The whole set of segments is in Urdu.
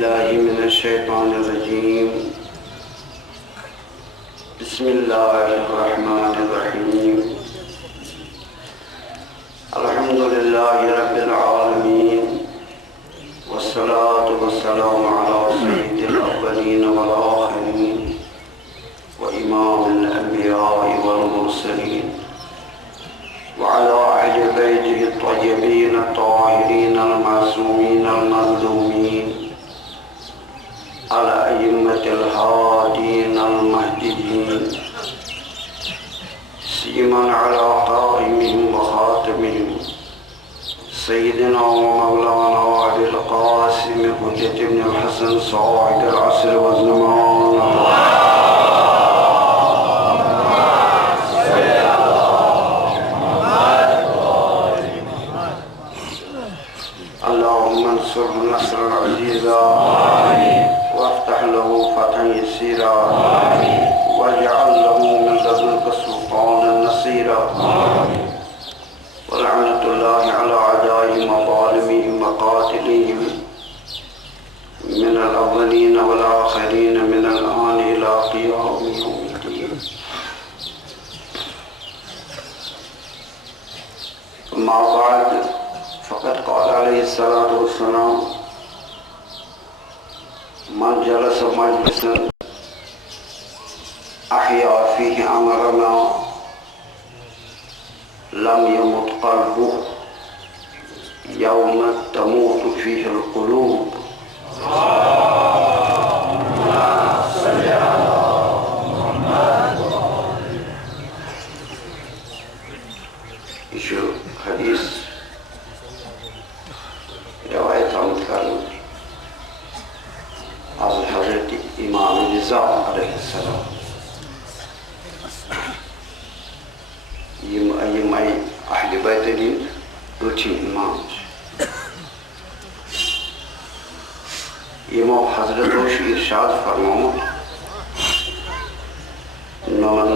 الله من الشيطان الرجيم. بسم الله الرحمن الرحيم. الحمد لله رب العالمين، والصلاة والسلام على سيد الأولين والآخرين وإمام الأنبياء والمرسلين وعلى أهل بيته الطيبين الطاهرين المعصومين المظلومين الأئمة الهادين المهديين سيما على قائمهم وخاتمهم سيدنا ومولانا أبي القاسم حجة بن الحسن صاحب العصر والزمان. اللهم انصر نصرا عزيزا وافتح له فتحا يسيرا واجعل له من لدنك سلطانا نصيرا. ولعنة الله على أعدائهم وظالمهم وقاتليهم من الأولين والآخرين من الآن إلى قيام يوم الدين. أما بعد، فقد قال عليه الصلاة والسلام: من جلس مجلسا أحيا فيه أمرنا لم يمت قلبه يوم تموت فيه القلوب. یہ حدیث روایت آمد کرنے از حضرت امام رضا علیہ السلام. یم اہل بیت ہند ٲٹھِم امام یمو حضرت ارشاد فرمومُت نون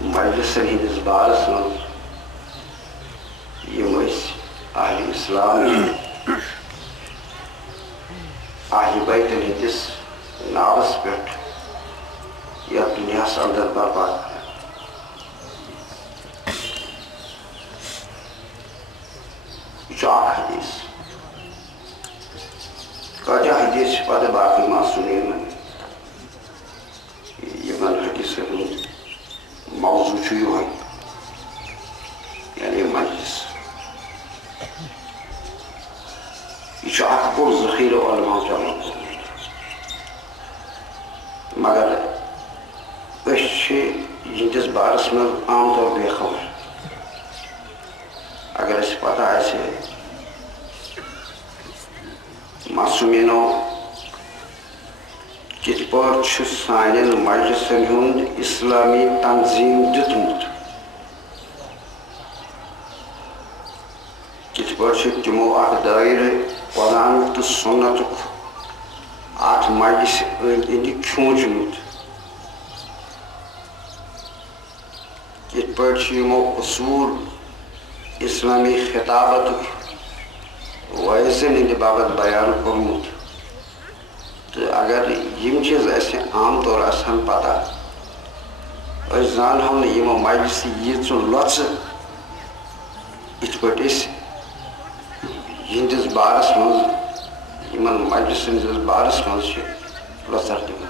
مجلسن ہندس بارس منٛز یم اہل اسلام اہل بیت ہندس ناوس پہ یا دنیا اندر برباد یہ حدیث کجا حدیث پتہ باقی معصومین یمن حدیث موضوع یہ یعنی مجلس یہ بوڑ ذخیرہ علماء جمع مگر یہندس بارس من عام طور بے خبر. اگر اس پتہ آسے معصومینو کت پٲٹھۍ چھُ سانٮ۪ن مجلسن ہُنٛد اسلامی تنظیٖم دیُتمُت، کت پٲٹھۍ چھُ تِمو اکھ دٲیرٕ قرآن تہٕ سُنتُک اتھ مجلس أنٛدۍ أنٛدۍ کھوٗنٛچمُت، کِتھ پٲٹھۍ چھُ یِمو اصوٗل اسلامی خطابتُک وٲرثن ہٕنٛدِ باپتھ بیان کوٚرمُت. تہٕ اگر یِم چیٖز اَسہِ عام طور آسہٕ ہن پتہ، أسۍ زانہو نہٕ یِمو مجلسہِ ییٖژٕ لۄژٕ یِتھ پٲٹھۍ أسۍ یِہنٛدِس بارس منٛز یِمن مجلسن ہٕنٛدِس بارس منٛز چھِ لۄژر دِوان.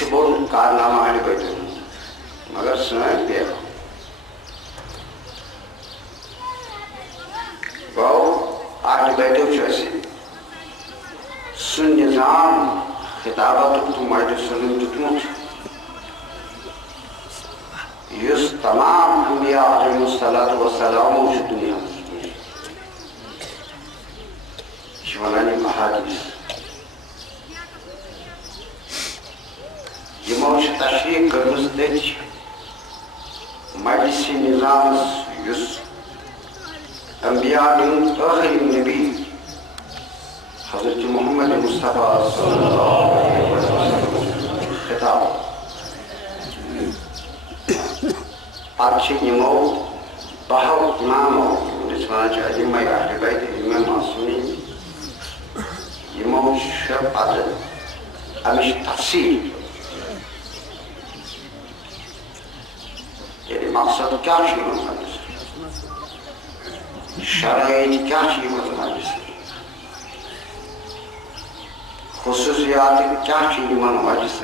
یہ بوڑ کارنامہ اہل بیت ہُنٛد، مگر سٲنۍ بے گوٚو اہل بیتو چھُ اَسہِ سُہ نظام خطابتُک تہٕ مجلسن ہُنٛد دیُتمُت یُس تمام انبیاء علیہم الصلاۃ والسلام چھُ دُنیا منٛز چھِ ونان یِم احادیث. یمو چھِ تشریح کٔرمٕژ تٔتھۍ مجلسی نظامس یُس انبیاء ہُنٛد ٲخری نبی حضرت محمد مصطفیٰ صلی اللہ علیہ وسلم خطاب. پتہٕ چھِ یِمو بہو نامو أئمة أهل بيت الإمام معصومين يموت شاب عدد أمش تفصيل يعني مقصد كاشي من المجلس شرائط كاشي من المجلس خصوصيات كاشي من المجلس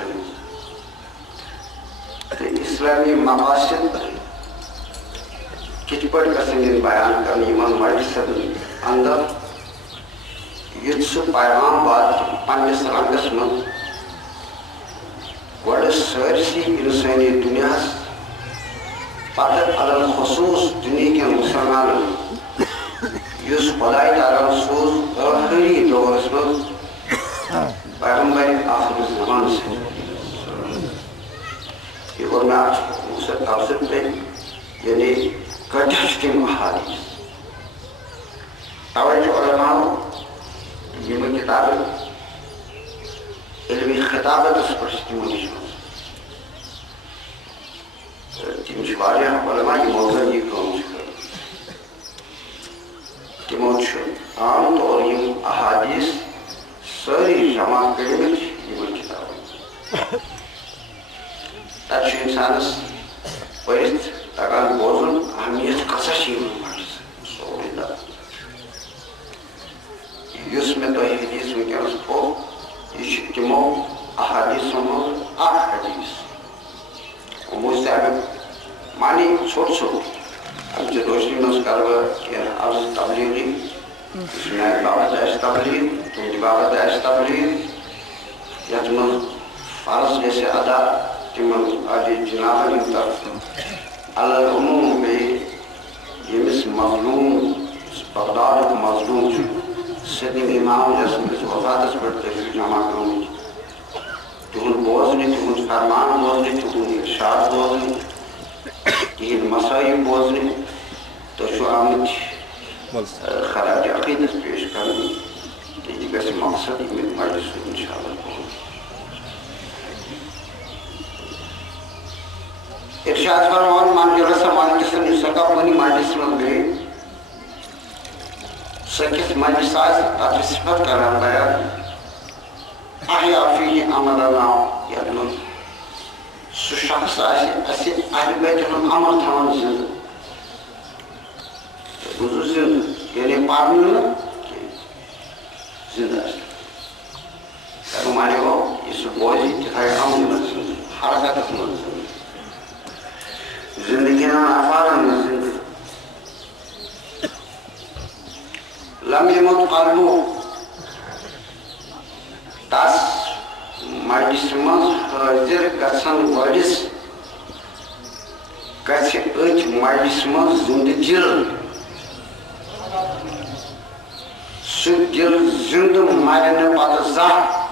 اسلامی مقاصد کت پہ گھن بیان کرنے مجلس اندر یت سہ پیغام وات پنس رنگس من گۄڈٕ سٲرسٕے انسٲنی دنیاہس پتہٕ علل خصوص دُنہیٖکٮ۪ن مُسلمانن یُس خۄداے تعالیٰ سوٗز ٲخری دورس منٛز پیغمبر آخر زمان سۭتۍ یہ اور میں تفصیل پہ یعنی کٹھس تم احادیث توجہ علماء یہ کتاب علمی خطابت پر تمو نش تم علماء یہ موضوع یہ کام تمو عام طور یم احادیث ساری جمع کرمت یہ کتاب تک انسانس پرت تگان بوزن اہمیت کسا اس میں تو حدیث ونکس تھو یہ تمو احادیثوں من حدیث صاحب معنی ژھوٹ ژھوٹ امچہ روشنی مز کر عرض تبلیغی اس میں بابت آس تبلیغ تہندِ بابت آس تبلیغ یتھ من فرض گژھِ ادا تمن عالی جنابن طرف العموم بیٚیہِ ییٚمِس مظلوم بغدادُک مظلوم چھُ سٔتِم امام یَسٕنٛدِس وفاتس پٮ۪ٹھ تشریٖف جمع گٔمٕتۍ تِہُنٛد بوزنہِ تِہُنٛد فرمان بوزنہِ تِہُنٛد ارشاد بوزنہِ تِہنٛدۍ مسٲیِل بوزنہِ تُہۍ چھِو آمٕتۍ خراج عقیٖدت پیش کرنہِ تہٕ یہِ گژھِ مقصد ییٚمہِ مجلسُک اِنشاءاللہ ارشاد فرمان من جلس مجلسن یسقفنی مجلس من گئی سکس مجلس آس تک صفت کران بیان احیا فیہ عملنا یعنی سہ شخص آس اہل بیت عمل تھاون زندہ بزو زندہ یعنی پارن زندہ تک مانے گو یہ سہ بوزی تھائے عمل من زندہ حرکت من زندہ زندگی افعال زندگی لم يمت قلبه تس مجلس من حاضر گژھن وٲلِس گژھِ أتھۍ مجلس من زندٕ دل سُہ دل زندٕ مرِ نہٕ پتہٕ زانٛہہ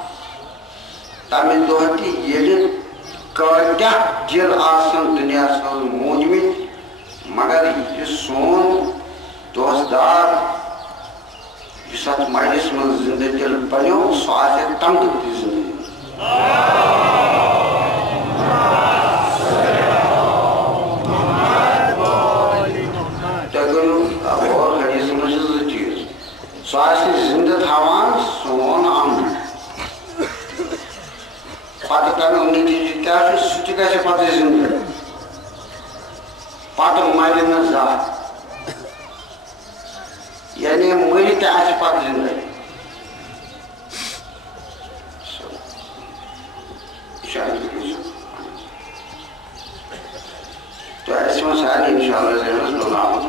تمہِ دۄہ تہِ ییٚلہِ کۭتیاہ دل آسن دنیاہس منٛز موٗدمٕتۍ مگر یہِ سون دوستدار یُس اتھ مجلس منٛز زندٕ دل بنیو سُہ آسہِ تمہِ دۄہ تہِ زندٕ تُہۍ کٔرِو غور حدیثس منٛز چھِ زٕ چیٖز سُہ آسہِ زندٕ تھاوان سون عمل پتہٕ تمیُک نتیٖجہٕ کیٛاہ چھُ سُہ تہِ گژھِ پتہٕ زندٕ پتہٕ مرِ نہٕ زانٛہہ یعنی مٔرِتھ تہِ آسہِ پتہٕ زندٕ تہٕ اَسہِ ووٚن سارنٕے اِنشاءاللہ ذہنس منٛز آمُت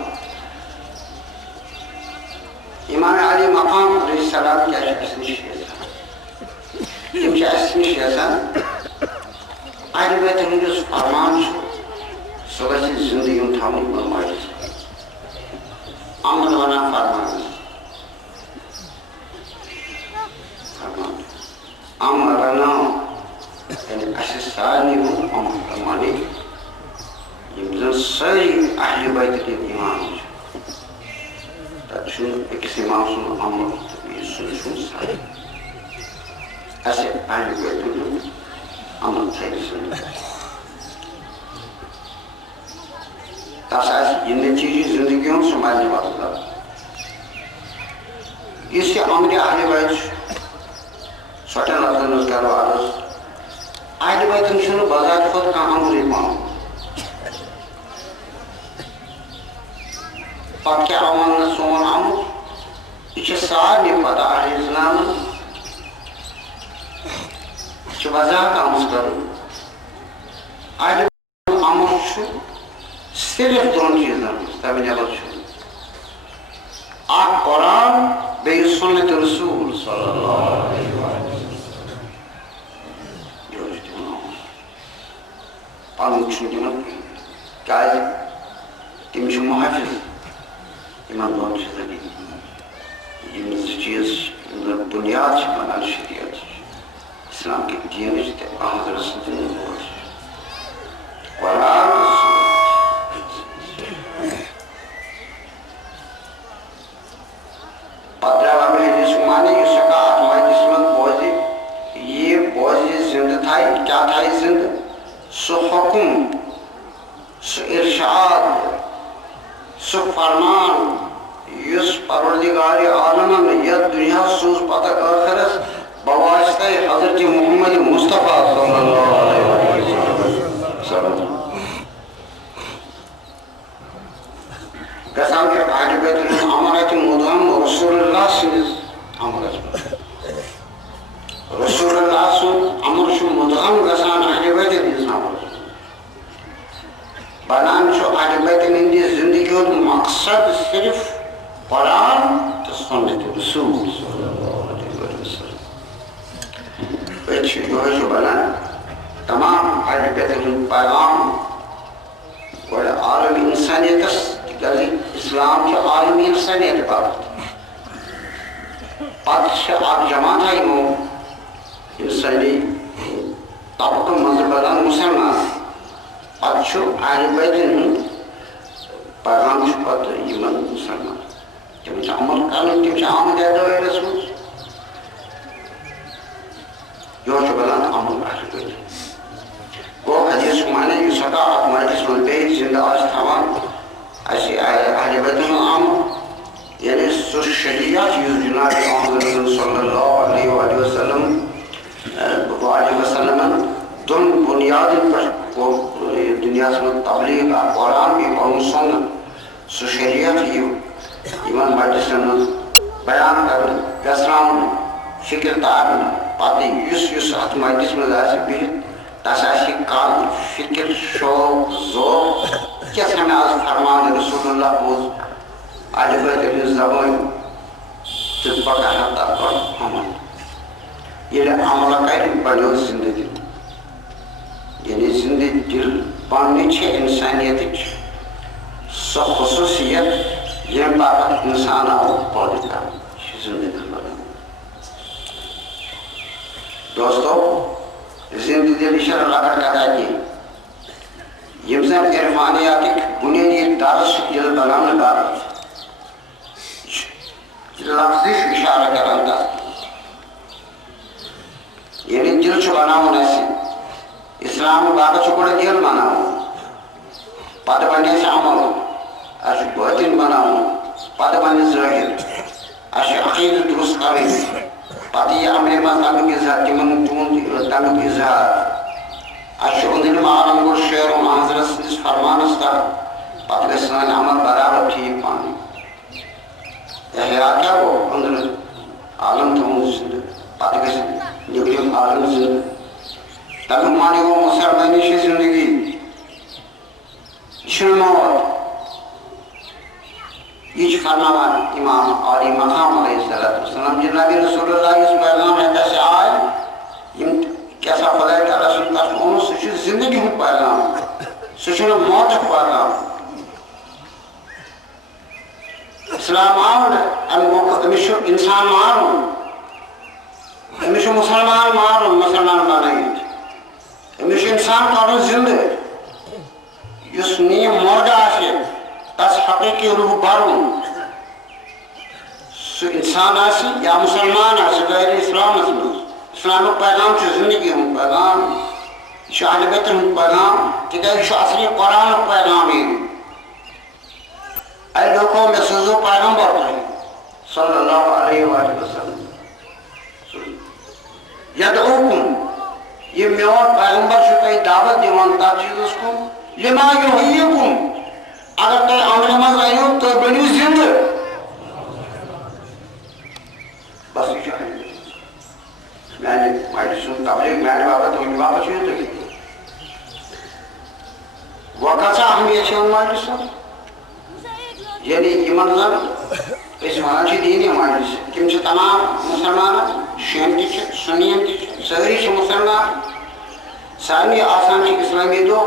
امام علی مقام علیہ السلام کیٛاہ چھِ اَسہِ نِش یژھان تِم چھِ اَسہِ نِش یژھان اہلِ بیتن ہُنٛد یُس فرمان چھُ سُہ گژھِ زندٕ یُن تھاوُن مجلس عمل ونان فرمان عمل رنان یعنی اَسہِ سارنٕے ہُنٛد عمل معنی یِم زن سٲری اہلِ بیتٕکۍ اِمام چھِ تتہِ چھُنہٕ أکِس اِمام سُنٛد عمل تہٕ بیٚیہِ سُنٛد چھُنہٕ سارے اَسہِ اہلِ بیتُن ہُنٛد عمل تھاوِ زندٕ تس آسہِ یہِ نتیٖجہٕ زندگی ہُنٛد سُہ مرِ نہٕ پتہٕ اس عمل اہل بیت سٹن لفظن کرو عرض اہل بیتن چھنہ بذات خود کانٛہہ عملے پانہٕ پتہٕ کیٛاہ وَننہٕ سون عمل یہ چھِ سارنٕے پتہ اہل اسلامن چھِ وضاحت آمٕژ کرُن اہل عمل چھُ صرف دۄن چیٖزن منٛز تَمہِ نیبر چھُ اکھ قرآن بیٚیہِ سُنت رسول صلی اللہ علیہ وسلم پنُن چھُنہٕ تِمن کیٛازِ تِم چھِ محافظ تِمن دۄن چیٖزن یِم زٕ چیٖز یِم زن بُنیاد چھِ بنان شریعت اسلام کہِ دیٖنٕچ تہٕ حضرت سٕنٛدِ قرآن تہٕ پتہٕ درٛاو اَمہِ حدیثُک معنی یُس ہٮ۪کان اَتھ مجلِسہِ منٛز بوزِ یہِ بوزِ زِنٛدٕ تھایہِ کیٛاہ تھایہِ زِنٛدٕ سُہ حُکُم سُہ اِرشاد سُہ فرمان یُس پروردگارِ عالمن یتھ دُنیاہس سوٗز پتہٕ ٲخرس بواسطے حضرت محمد مصطفیٰ صلی اللہ علیہ وسلم گژھان چھُ اہلِ بیتن ہُنٛد عمل اتہِ مُدام رسول اللہ سٕنٛدِس عملس منٛز رسول اللہ سُنٛد عمل چھُ مُدام گژھان اہلِ بیتن ہٕنٛدِس عملس منٛز بنان چھُ اہلِ بیتن ہٕنٛدِ زندگی ہُنٛد مقصد صرف قرآن تہٕ سُنت رسول صلی اللہ علیہ وسلم أتۍ چھُ یِہوے چھُ بنان تمام اہلِ بیتن ہُنٛد پیغام گۄڈٕ عالم انسانیتس تِکیٛازِ اسلام چھُ عالمی انسانیت باپتھ پتہٕ چھِ اکھ جماعتھا یِمو انسٲنی طبقہٕ منٛزٕ بنان مُسلمان پتہٕ چھُ اہلِ بیتن ہُنٛد پیغام چھُ پتہٕ یِمن مُسلمان تِم چھِ عمل کران تِم چھِ آمٕتۍ یتھ دٲیرس منٛز یِہوے چھُ بنان عمل اہلِ بیتن گوٚو حدیثُک معنی یُس ہٮ۪کان اتھ مجلِسس منٛز بیٚیہِ زِنٛدٕ آسہِ تھاوان اسہِ اہلِ بیتن ہُنٛد عمل یعنی سُہ شریعت یُس جناب محمد صلی اللہ علیہ وسلمن دۄن بُنیادن پٮ۪ٹھ کوٚر دُنیاہس منٛز تبلیغ اکھ قرآن بیٚیہِ پنُن سُنت سُہ شریعت یِیہِ یِمن مجلسن منٛز بیان کرنہٕ ویژراونہٕ فکر تارنہٕ پتہٕ یُس اتھ مجلسس منٛز آسہِ بِہِتھ تس آسہِ کانٛہہ فکر شوق ذوق کیٛاہ مےٚ آز فرمان رسول اللہ بوٗز اہلِ بیتن ہٕنٛز زبٲنۍ تہٕ بہٕ کرٕ ہا تتھ پٮ۪ٹھ عمل ییٚلہِ عملہ کرِ بنیو زندٕ دِل یعنی زندٕ دِل پننہِ چھِ انسانیتٕچ سۄ خصوٗصیت ییٚمہِ باپتھ انسان آو پٲدٕ کرنہٕ یہِ چھُ زندٕ دِل بنان دوستو زندٕ دِل چھنہٕ لۄکٕٹ کتھا کینٛہہ یِم زن عرفانیاتٕکۍ بُنیٲدی درس چھِ دِل بناونہٕ باپتھ لفظی چھُ اِشارٕ کران تتھ یعنی دِل چھُ بناوُن اسہِ اسلام باپتھ چھُ گۄڈٕ دِل بناوُن پتہٕ بنہِ اسہِ عمل اسہِ چھُ بٲطِن بناوُن پتہٕ بنہِ ظٲہِر اسہِ چھُ عقیدٕ درست کرٕنۍ پتہٕ یہِ عملہِ منٛز تمیُک اظہار تِمن تُہُنٛد تمیُک اظہار اسہِ چھُ أنٛدرِم عالم گوٚو شیرُن حضرت سٕنٛدِس فرمانس تحت پتہٕ گژھِ سٲنۍ عمل برابر ٹھیٖک پانہٕ احیا کیٛاہ گوٚو أنٛدرٕ عالم تھوٚومُت زِنٛدٕ پتہٕ گژھِ نیٚبرِم عالم زِنٛدٕ تمیُک معنی گوٚو مُسلمٲنی چھِ زندگی یہِ چھُنہٕ موت یہِ چھُ فرماوان امام عالی مقام علیہ الصلوۃ والسلام جناب رسول اللہ یُس پیغام ہٮ۪تھ اَسہِ آے یِم کیٛاہ سا خۄداے تعالیٰ سُنٛد طرفہٕ اوٚنمُت سُہ چھُ زندگی ہُنٛد پیغام سُہ چھُنہٕ موتُک پیغام اسلام آو نہٕ امہِ مۄکھٕ أمِس چھُ انسان مارُن أمِس چھُ مُسلمان مارُن مُسلمان بنٲیِتھ أمِس چھُ انسان کرُن زندٕ یُس نیٖم مردٕ آسہِ تس حقیٖقی روح برُن سُہ انسان آسہِ یا مُسلمان آسہِ دٲیرٕ اسلامس منٛز اسلامُک پیغام چھُ زندگی ہُنٛد پیغام یہِ چھُ اہلِ بیتن ہُنٛد پیغام تِکیٛازِ یہِ چھُ اصلی قرآنُک پیغام یہِ اے لوٗکو مےٚ سوٗزوٗ پیغمبر تۄہہِ صلی اللہ علیہ وآلہ وسلم یدعوکم یہ میون پیغمبر چھو تۄہہِ دعوت دِوان تتھ چیٖزس کُن لما یحییکم اگر تُہۍ عملہِ منٛز أنِو تُہۍ بٔنِو زِنٛدٕ بس یہ میانہِ ماجہِ سُنٛد تبلیغ میانہِ باپتھ تُہنٛدِ باپتھ چھُ یہِ تُہۍ وۄنۍ کۭژاہ اہمیت چھِ یِمن ماجہِ سُنٛد یعنی یِمن زن أسۍ ونان چھِ دیٖنی مجلس تِم چھِ تمام مُسلمان شیعہ تہِ چھِ سُنی تہِ چھِ سٲری چھِ مُسلمان سارنٕے آسان چھِ اسلٲمی دۄہ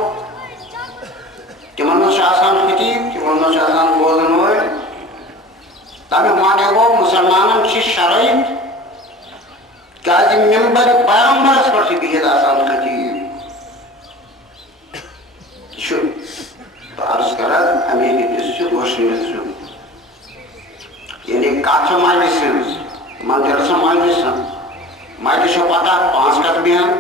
تِمن منٛز چھُ آسان خطیٖب تِمن منٛز چھُ آسان بوزن وٲلۍ تمیُک معنی گوٚو مُسلمانن چھِ شرٲیِط کیازِ ممبر پیغمبرس پٮ۪ٹھ چھِ بِہِتھ آسان خطیٖب یہِ چھُ بہٕ عرض کران امی حِصہٕ چھُ روشنی سُنٛد یعنی کتھ چھِ مجلس ہٕنٛز مندرس مجلس مجلس چھو پتہ 5 کتھ بیٚہن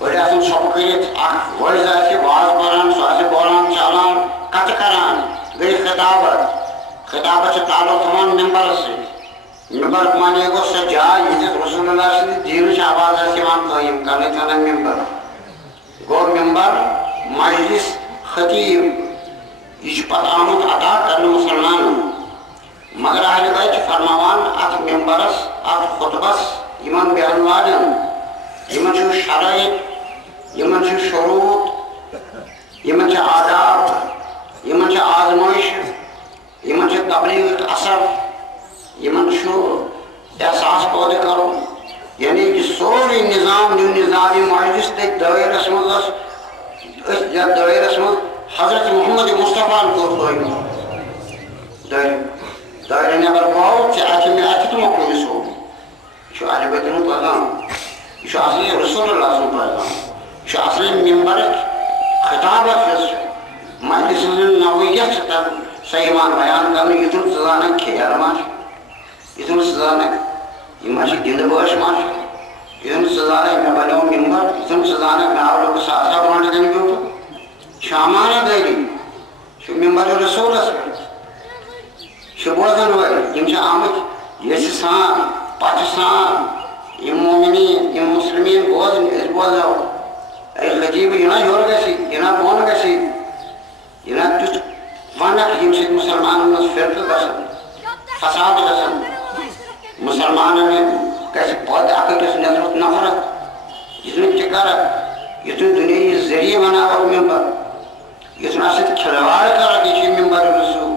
أڑۍ آسان ژھۄپہٕ کٔرِتھ اکھ وٲعظ آسہِ واز پران سُہ آسہِ بولان چالان کتھٕ کران گٔے خطابت چھُ تعلق تھاوان ممبرس سۭتۍ ممبرُک معنی گوٚو سۄ جاے ییٚتٮ۪تھ رسول اللہ سٕنٛدِ دیٖنٕچ آواز آسہِ یِوان قٲیِم کرنہٕ یتھ ونان ممبر گوٚو ممبر مجلس خطیٖب یہِ چھُ پتہٕ آمُت عطا کرنہٕ مُسلمانن مگر اہلِ بیت چھِ فرماوان اتھ ممبرس اتھ خطبس یِمن بیٚہن والٮ۪ن یِمن چھُ شرٲیط یِمن چھُ شروٗط یِمن چھِ آداب یِمن چھِ آزمٲیش یِمن چھِ تبلیغُک اثر یِمن چھُ احساس پٲدٕ کرُن یعنی یہِ سورُے نظام نیو نظام مجلس تٔتھۍ دٲیرس منٛز ٲس یتھ دٲیرس منٛز حضرت محمد مصطفیٰ ہن کوٚر قٲیِم دٲیرٕ نٮ۪بر گوٚو ژےٚ اَتھِ مےٚ اَتھِ تہٕ مۄکلو یہِ سورُے یہِ چھُ اہلِ بیتُن ہُنٛد پیغام یہِ چھُ اصلی رسول اللہ سُنٛد پیغام یہِ چھُ اصلی ممبرٕچ خطابت یۄس چھِ مجلس ہٕنٛز نوعیت چھِ تتھ سۄ یِوان بیان کرنہٕ یُتھ ژٕ زانکھ کھیل ما چھُ یُتھ ژٕ زانکھ یہِ ما چھِ گِنٛدٕ بٲش ما چھُ یُتھ ژٕ زانکھ مےٚ بنیو ممبر یُتھ ژٕ زانکھ مےٚ آو لُکہٕ ساسا برونٛٹھ کَنہِ بیوٗٹھ یہِ چھُ امانت دٲری یہِ چھُ ممبر رسوٗلس پٮ۪ٹھ چھِ بوزن وٲلۍ یِم چھِ آمٕتۍ یژھِ سان پژھِ سان یِم مومنیٖن یِم مُسلمیٖن بوزٕنۍ أسۍ بوزو اے خطیٖب یہِ نا ہیوٚر گژھِ یہِ نا بۄن گژھِ یہِ نا تیُتھ ونکھ ییٚمہِ سۭتۍ مُسلمانن منٛز فرقہٕ گژھن فساد گژھن مُسلمانن گژھِ پتہٕ اکھ أکِس نٮ۪صرت نفرت یُتھ تہِ کرکھ یُتھ دُنیٲیی ذٔریعہٕ بناوکھ ممبر یُتھ نہٕ اَتھ سۭتۍ کھلواڑ کرکھ یہِ چھُ ممبر رسوٗل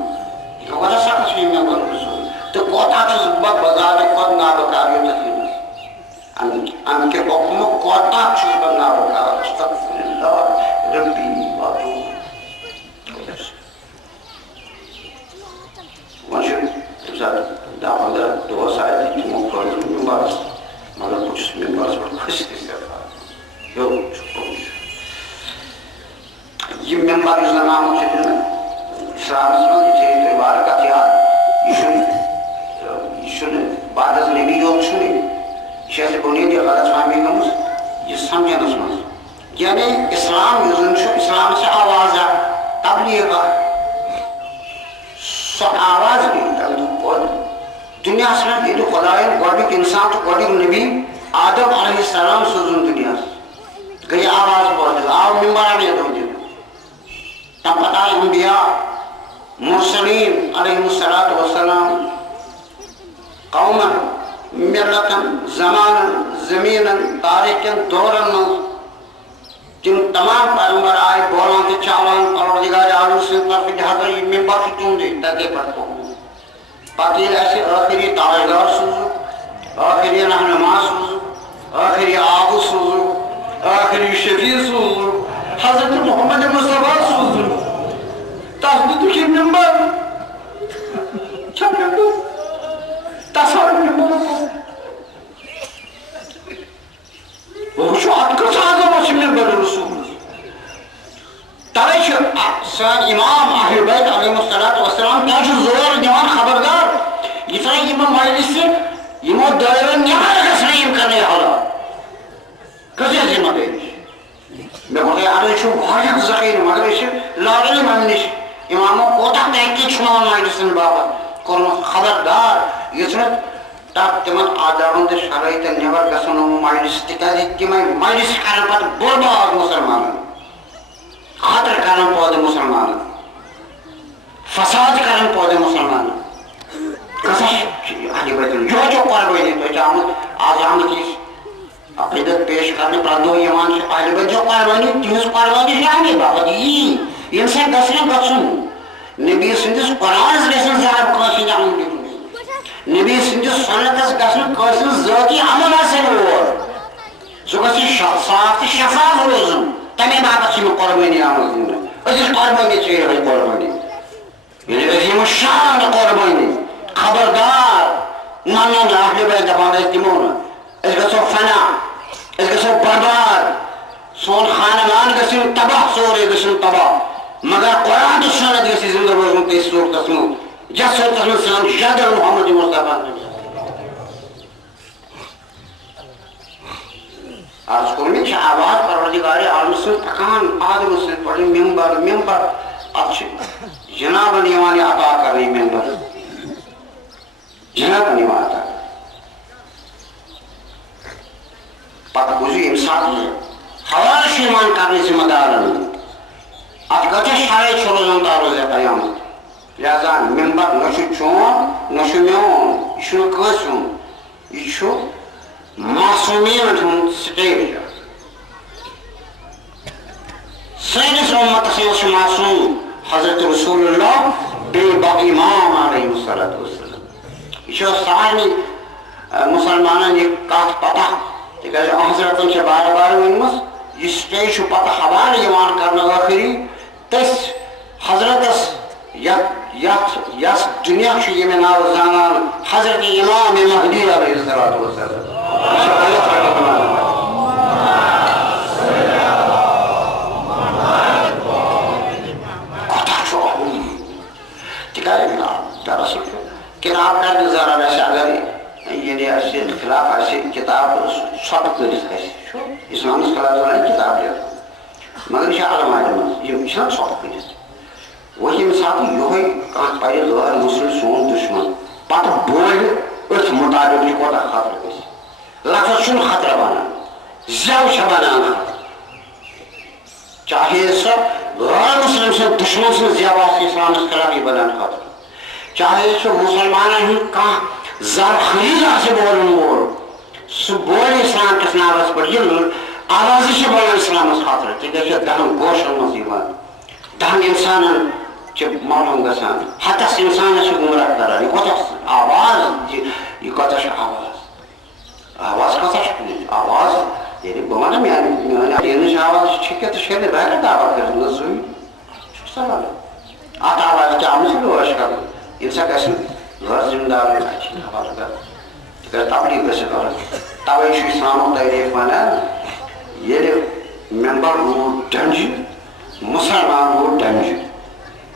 یہِ کوتاہ سخت چھُ یہِ ممبر رسوٗل تہٕ کوتاہ چھُس بہٕ بذاتِ خۄد نابکار یوٚتتھ امہِ کہِ حُکمُک کوتاہ چھُس بہٕ نابکار استغفراللہ ربی واتوب وۄنۍ چھُ تمہِ ساتہٕ 10-15 دۄہس آیہِ تِمو کھٲل ممبرس مگر بہٕ چھُس ممبرس پٮ۪ٹھ کھٔسِتھ ہیوٚر چھُ یہِ ممبر یُس زن آمُت چھُ دِنہٕ اسلامس منٛز یہِ تھٲیِو تُہۍ وارٕ کتھ یاد یہِ چھُنہٕ بعد نبی یوت چھُنہٕ یہِ چھِ اَسہِ بُنیٲدی غلط فہمی گٔمٕژ یہِ سمجھنس منٛز یعنی اسلام یُس زن چھُ اسلام چھِ آواز اکھ تبلیغ اکھ سۄ آواز گٔے دُنیاہس منٛز ییٚلہِ خۄداین گۄڈنیُک انسان تہٕ گۄڈنیُک نبی آدم علیہ السلام سوٗزُن دُنیاہس گٔے آواز پٲدٕ آو ممبر امیدو دِنہٕ تمہِ پتہٕ آیہِ انبیا مرسلیٖن علیہم الصلاۃ والسلام قومن ملتن زمانن زمیٖنن تاریٖخن دورن منٛز تِم تمام پیغمبر آیہِ بولان تہٕ چالان پروردگارِ عالم سٕنٛدِ طرفہٕ لہذا یہِ ممبر چھُ تُہُنٛدُے تتے پٮ۪ٹھ پوٚکمُت پتہٕ ییٚلہِ اَسہِ ٲخری تاجدار سوٗزُکھ ٲخری رہنما سوٗزُکھ ٲخری آبہٕ سوٗزُکھ ٲخری شفیع سوٗزُکھ حضرت محمد مصطفیٰ سوٗزُکھ تس دِتُکھ یہِ ممبر چھا ممبر تس آو ممبر وٕچھو اتھ کۭژاہ عظمت چھِ ممبر رسوٗل تَوے چھُ سٲنۍ اِمام اہلِ بیت علیہم الصلاۃ والسلام کیٛاہ چھُ زور دِوان خبردار یِتھے یِمو مجلسہِ یِمو دٲیرو نٮ۪بر گژھنہٕ یِم کرنٕے حالات کۭژاہ ذمہٕ دٲری چھِ مےٚ ووٚن اَدٕ أسۍ چھُ واریاہ ذخیرٕ مگر أسۍ چھِ لاگان یِمن نِش اِمامو کوتاہ تحقیٖق چھُ یِمن مجلسن باپتھ کوٚرمُت خبردار تمن آدابن تو شرائط نبر گھن مجلس تم مجلس کر پہ برباد مسلمان خطر کر پودے مسلمان فساد کر پودے مسلمان جو قربانی تھی آمد آج آمد عقیدت پیش کرنے پردو اہل بیت جو قربانی تہذ قربانی امی باپت یم سا گھن گھن نبی سندس قرآن گھن زیادہ کٲنٛسہِ نہٕ نبی سندس سنتس گھن کٲنٛسہِ ذٲتی عمل اور سہ گژھِ صاف تو شفاف روزن تمے باپت قربانی آمد دنہٕ أسۍ قربانی ژے قربانی ییٚلہِ شان قربانی خبردار نہ اہل بیت دپان ٲسۍ دِمو نہٕ أسۍ گژھو فنا أسۍ گژھو برباد سون خاندان گژھِ تباہ سورُے گژھِ تباہ مگر قرآن تو سنت گژھِ زندہ روزُن تٔتھۍ صوٗرتس منٛز یتھ صوٗرتس منٛز سٲنۍ شادر محمد مصطفیٰ آز کوٚر مےٚ آواز پروردگارِ عالمہٕ سۭتۍ پکان آدمہٕ سۭتۍ پڑھٕنۍ ممبر اتھ چھِ جنابن یِوان یہِ عطا کرنہٕ یہِ ممبر جنابن یِوان عطا پتہٕ بوٗزِو ییٚمہِ ساتہٕ حوالہٕ چھُ یِوان کرنہٕ ذمہٕ دارن اتھ کۭژاہ شرٲیِط چھِ روزان تا روزِ قیامت لہذا ممبر نہ چھُ چون نہ چھُ میون یہِ چھُنہٕ کٲنٛسہِ ہُنٛد یہِ چھُ معصوٗمیٖنن ہُنٛد سٹیج سٲنِس اُمتس منٛز چھُ معصوٗم حضرت رسول اللہ بیٚیہِ باقٕے امام علیہ الصلوۃ والسلام یہ سارے مسلمانن یہ کت پتہ تکیازِ حضرتن سے بار بار ونمژ یہ سٹیج پتہ حوالہ کرنے ٲخری تس حضرتس یس دنیا یمہ ناو زانان حضرت امام مہدی علیہ الصلوۃ والسلام دراصل کتاب کا نظارہ ویسے اگر یعنی خلاف کتاب ثبت کرت اسلام خلاف کتاب لکھ مگر یہ علم علم ثبت کرت وہ یم سات یہ پہ غیر مسلم سون دشمن پتہ بول ات مطابق یہ کوتاہ خطرہ گژھِ لفظ چھُنہٕ خطرہ بنان زٮ۪و چھِ بنان چاہے سۄ غیر مسلم سٕنٛدۍ دشمن سٕنٛز زٮ۪و آسہِ اسلامس خلاف یہ بنان خطرہ چاہے سہ مسلمانن ہند کانٛہہ زر خریٖد آسہِ بولن وول سہ بولہِ اسلام کِس ناوس پٮ۪ٹھ یہِ آوازٕ چھِ بنان اسلامس خٲطرٕ تِکیازِ چھِ دہن گوشن منٛز یِوان دہن انسانن چھِ معلوم گژھان ہتس انسانس چھِ گمراہ کران یہِ کوتاہ آواز یہِ کوتاہ چھِ آواز کوتاہ چھِ آواز ییٚلہِ بہٕ ونہٕ میانہِ دینٕچ آواز چھِکِتھ تہٕ چھِ بہٕ ہٮ۪کہٕ دعوا کٔرِتھ نہ سُے چھُ سوال اتھ آواز کیٛاہ آمٕژ لٲش کرُن ییٚمہِ ساتہٕ گژھِ غٲر ذمہٕ دارن اَتہِ حوالہٕ کرُن تِکیازِ تبلیغ گژھِ کرُن توے چھُ اسلامُک تعریٖف ونان ییٚلہِ ممبر روٗد ڈنجہِ مسلمان روٗد ڈنجہِ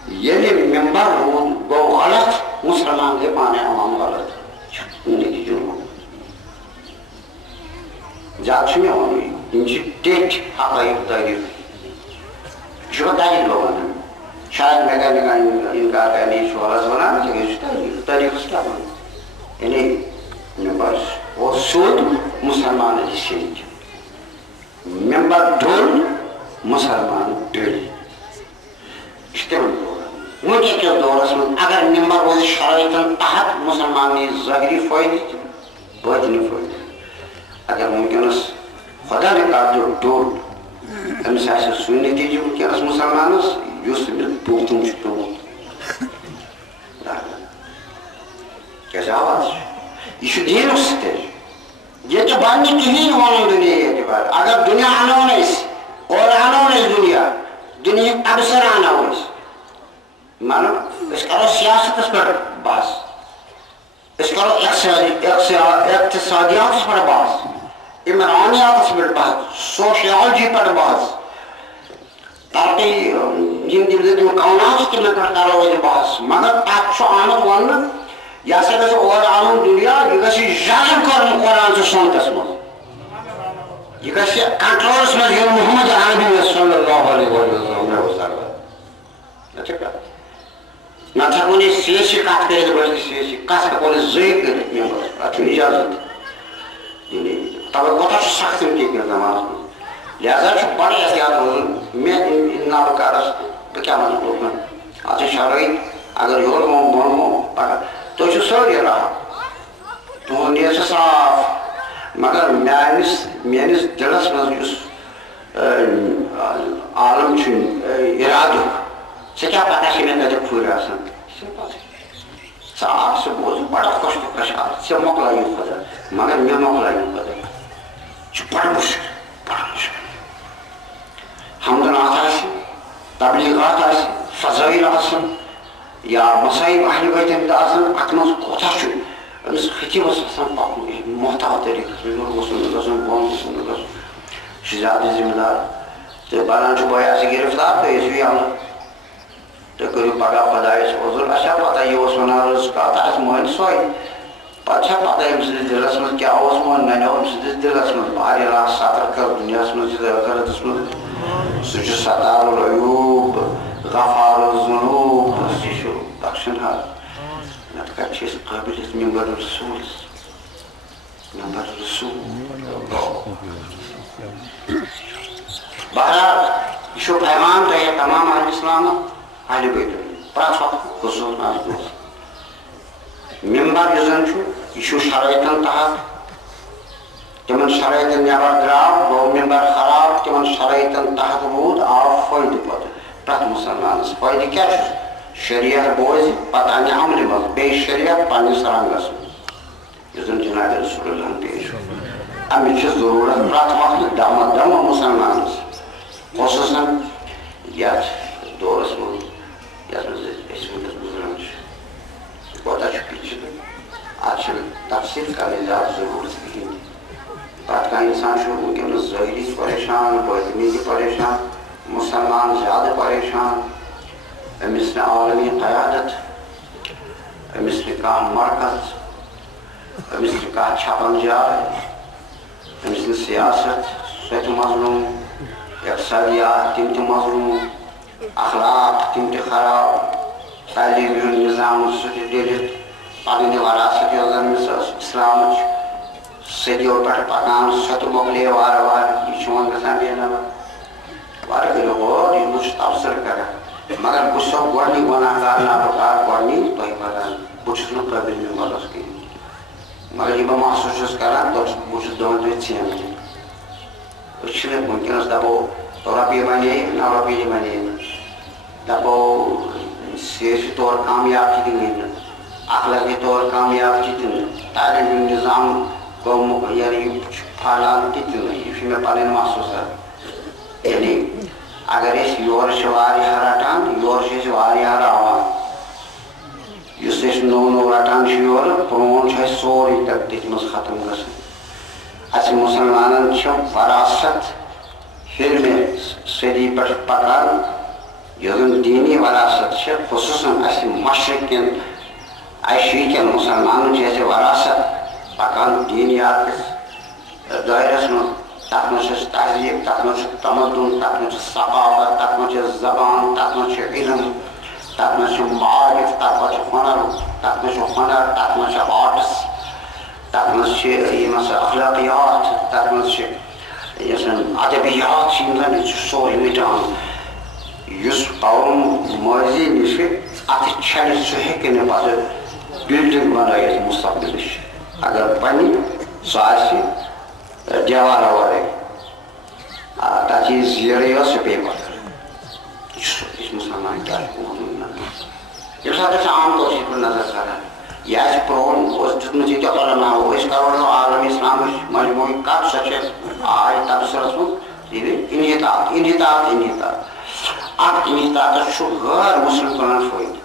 ییٚلہِ ممبر روٗد گوٚو غلط مسلمان گٔے پانے عوام غلط نتیجہ زیادٕ چھُ مےٚ وَنُن یِم چھِ ٹیٚٹھۍ حقٲیق تعریٖف یہِ چھُ پتہٕ تَتہِ لوگن شاید مےٚ گٔے نہٕ انکار کرنہِ یہِ چھُ حظ ونان تِکیازِ چھُ تٲریٖخس کیٛاہ وَنُن یعنی ممبر اوس سیوٚد مسلمانن ہٕنٛدۍ شریٖک ممبر ڈوٚل مسلمان ڈٔلۍ یہِ چھُ تِمن روزان وٕنکیٚن کِس دورس منٛز اگر ممبر روزِ شرٲیطن تحت مسلمان نی ظٲہری فٲیدٕ تہِ بٲطنی فٲیدٕ اگر وٕنکیٚنس خدا نخواستہ ڈوٚل أمِس آسہِ سُے نتیٖجہٕ وٕنکیٚنس مسلمانس یُس أمِس بوٗزمُت چھُ پیوٚمُت کیازِ آواز چھُ یہِ چھُ دیٖنُک سٹیج ییٚتہِ بنہِ نہٕ کِہیٖنۍ وَنُن دُنیاہی اعتبار اگر دُنیا اَنون أسۍ اورٕ اَنون أسۍ دُنیاہٕکۍ تبصرٕ اَنو أسۍ مانو أسۍ کرو سیاستس پٮ۪ٹھ بحث أسۍ کرو اقتصادیاتس پٮ۪ٹھ بحث عمرانیاتس پٮ۪ٹھ بحث سوشیالجی پٮ۪ٹھ بحث تاکہِ یِم کونات چھِ تِمن پٮ۪ٹھ کرو أسۍ بحث مگر تتھ چھُ آمُت وننہٕ یہِ ہسا گژھِ اورٕ اَنُن دُنیا یہِ گژھِ جذب کرُن قرآن تہٕ سنتس منٛز یہِ گژھِ کنٹرولس منٛز یُن محمد عربی صلی اللہ علیہ وسلم نہ ہٮ۪کون أسۍ سیٖسی کَتھ کٔرِتھ بٔلکہِ سیٖسی کَتھ ہٮ۪کون أسۍ زٕے کٔرِتھ مٮ۪مبر اَتھ چھُنہٕ اِجازت دِنہٕ تَوَے کوتاہ چھُ سخت کینٛہہ زمانَس منٛز لہذا چھُ بَڑٕ احتیاط روزُن مےٚ نہ بہٕ کَرَس بہٕ کیٛاہ وَنہٕ لوٗکَن اَتھ چھِ شرٲیِط اگر یورٕ مو بۄن مو پَگاہ تُہۍ چھِو سٲری راحت تُہُنٛد نیت چھُ صاف مگر میٛٲنِس دِلَس منٛز یُس عالم چھُ اِرادُک ژےٚ کیٛاہ پَتہ چھِ مےٚ کَتٮ۪تھ پھٕرۍ آسان ژٕ آکھ ژٕ بوز بَڑٕ خۄش تہٕ خۄشحال ژےٚ مۄکلٲیِو خۄدا مگر مےٚ مۄکلٲیِو خۄدا چھُ بَڑٕ مُشکِل بَڑٕ مُشکِل حمدُاللہ آسہِ تبلیغات آسہِ فضٲیِل آسَن یا مصٲیب اہلِ بیت ہٕنٛدۍ آسَن اَتھ منٛز کوتاہ چھُ أمِس خطیٖبَس آسان پَکُن محتاط طریٖقَس منٛز یورٕ گوٚژھ نہٕ گژھُن بۄن گوٚژھ نہٕ گژھُن یہِ چھُ زیادٕ ذِمہٕ دار تہٕ بَنان چھُ بٲے آسہِ گِرفتار تُہۍ ٲسِو یَلہٕ تُہۍ کٔرِو پَگاہ خۄدایَس عذر اَسہِ چھا پَتہ یہِ اوس وَنان رٕژ کَتھ اَسہِ مٲنۍ سۄے پَتہٕ چھا پَتہ أمۍ سٕنٛدِس دِلَس منٛز کیٛاہ اوس نَنیو أمۍ سٕنٛدِس دِلَس منٛز واریاہ سَتر کَر دُنیاہَس منٛز چھِ ٲخرَتَس منٛز سُہ چھُ ستار العیوٗب غفار الذنوٗب سُہ چھُ بخشن حال نَتہٕ کَتہِ چھِ أسۍ قٲبِل مٮ۪مبر رسوٗلَس مٮ۪مبر رسوٗل بہرحال یہ پیغام تۄہہِ تمام اہلِ اسلامُک اہلِ بیت پرٛٮ۪تھ وقتہٕ خصوٗص آز دوس مٮ۪مبر یُس زن چھُ یہِ چھُ شرٲیطن تحت تِمن شرٲیطن نٮ۪بر درٛاو گوٚو مٮ۪مبر خراب تِمن شرٲیطن تحت روٗد آو فٲیدٕ پتہٕ پرٛٮ۪تھ مُسلمانس فٲیدٕ کیٛاہ چھُ شریعت بوزِ پتہٕ انہِ عملہِ منٛز بیٚیہِ شریعت پننِس رنگس منٛز یُس زن جناب رسول اللہ پیش امِچ چھِ ضروٗرت پرٛٮ۪تھ وقتہٕ دمہٕ مُسلمانس خصوٗصن یتھ دورس منٛز یتھ منٛز أسۍ وٕنکیٚس گُزران چھِ کوتاہ چھُ پیچیدٕ اتھ چھنہٕ تفصیٖل کرنٕچ زیادٕ ضروٗرت کِہیٖنۍ پرٛٮ۪تھ کانٛہہ اِنسان چھُ وٕنکیٚنس ظٲہری پریشان بٲطنی تہِ پریشان مُسلمان زیادٕ پریشان أمِس نہٕ عالمی قیادت أمِس نہٕ کانٛہہ مرکز أمِس نہٕ کانٛہہ چھپن جاے أمِس نہٕ سیاست سۄ تہِ مظلوٗم اقتصادیات تِم تہِ مظلوٗم اخلاق تِم تہِ خراب تعلیٖمی ہُنٛد نِظام سُہ تہِ ڈٔلِتھ پنٕنۍ وراثت یۄس زن أمِس ٲس اِسلامٕچ صدیو پٮ۪ٹھ پکان سۄ تہِ مۄکلے وارٕ وارٕ یہِ چھُ وۄنۍ گژھان بے نفع وارٕ کٔرِو غور یہِ چھُ تبصرٕ کران مگر بہٕ چھُسو گۄڈنیُک گۄناہگار نابکار گۄڈنی تۄہہِ پتہ بہٕ چھُس نہٕ قٲبِل مٮ۪مبرس کِہیٖنۍ مگر یہِ بہٕ محسوٗس چھُس کران بہٕ چھُس دپان تُہۍ ژھٮ۪ن أسۍ چھِنہٕ وٕنکیٚنس دپو رۄپیہِ بنے نہ رۄپیہِ بنے نہٕ دپو سیٲسی طور کامیاب تہِ گٔے نہٕ اخلٲقی طور کامیاب تہِ نہٕ تعلیٖم ہُنٛد نِظام گوٚو یعنی یہِ چھُ پھہلان تہِ نہٕ یہِ چھُ مےٚ پنٕنۍ محسوٗسات یعنی اگر أسۍ یورٕ چھِ واریاہ رٹان یورٕ چھِ أسۍ واریاہ راوان یُس أسۍ نوٚو نوٚو رٹان چھِ یورٕ پرٛون چھُ اَسہِ سورُے تٔتھۍ منٛز ختم گژھان اَسہِ مُسلمانن چھِ وراثت ہیٚرمہِ صدی پٮ۪ٹھ پکان یۄس زن دیٖنی وراثت چھِ خصوٗصن اَسہِ مشرق کٮ۪ن ایشیا کٮ۪ن مُسلمانن چھِ اَسہِ وراثت پکان دیٖنیات کِس دٲیرس منٛز تتھ منٛز چھِ تہذیٖب تتھ منٛز چھُ تمدُن تتھ منٛز چھِ ثقافت تتھ منٛز چھِ زبان تتھ منٛز چھُ علم تتھ منٛز چھُ معارف تتھ منٛز چھُ ہُنر تتھ منٛز چھُ ہُنر تتھ منٛز چھِ آرٹٕس تتھ منٛز چھِ یِم ہسا اخلٲقیات تتھ منٛز چھِ یۄس زن ادبیات چھِ یِم زن یہِ چھُ سورُے مِٹان یُس قوم مٲضی نِشہِ اتھٕ چھلہِ سُہ ہیٚکہِ نہٕ پتہٕ بِلڈنگ بنٲیِتھ مستقبلٕچ اگر بنہِ سُہ آسہِ دیوارا ورٲے تتھ یی زیٖرٕے یوت سُہ پیٚیہِ پتھر یہِ چھُ مُسلمان کیٛاہ چھُ ییٚمہِ ساتہٕ أسۍ عام طور چھِ یِتھ پٲٹھۍ نظر کران یہِ آسہِ پرٛون اوس دیُتمُت ییٚتہِ علماہو أسۍ کرو نہٕ عالمِ اسلامٕچ مجموعی کتھ سۄ چھِ آیہِ تبصرس منٛز انحطاط اتھ انحطاطس چھُ غٲر مُسلم تُلان فٲیدٕ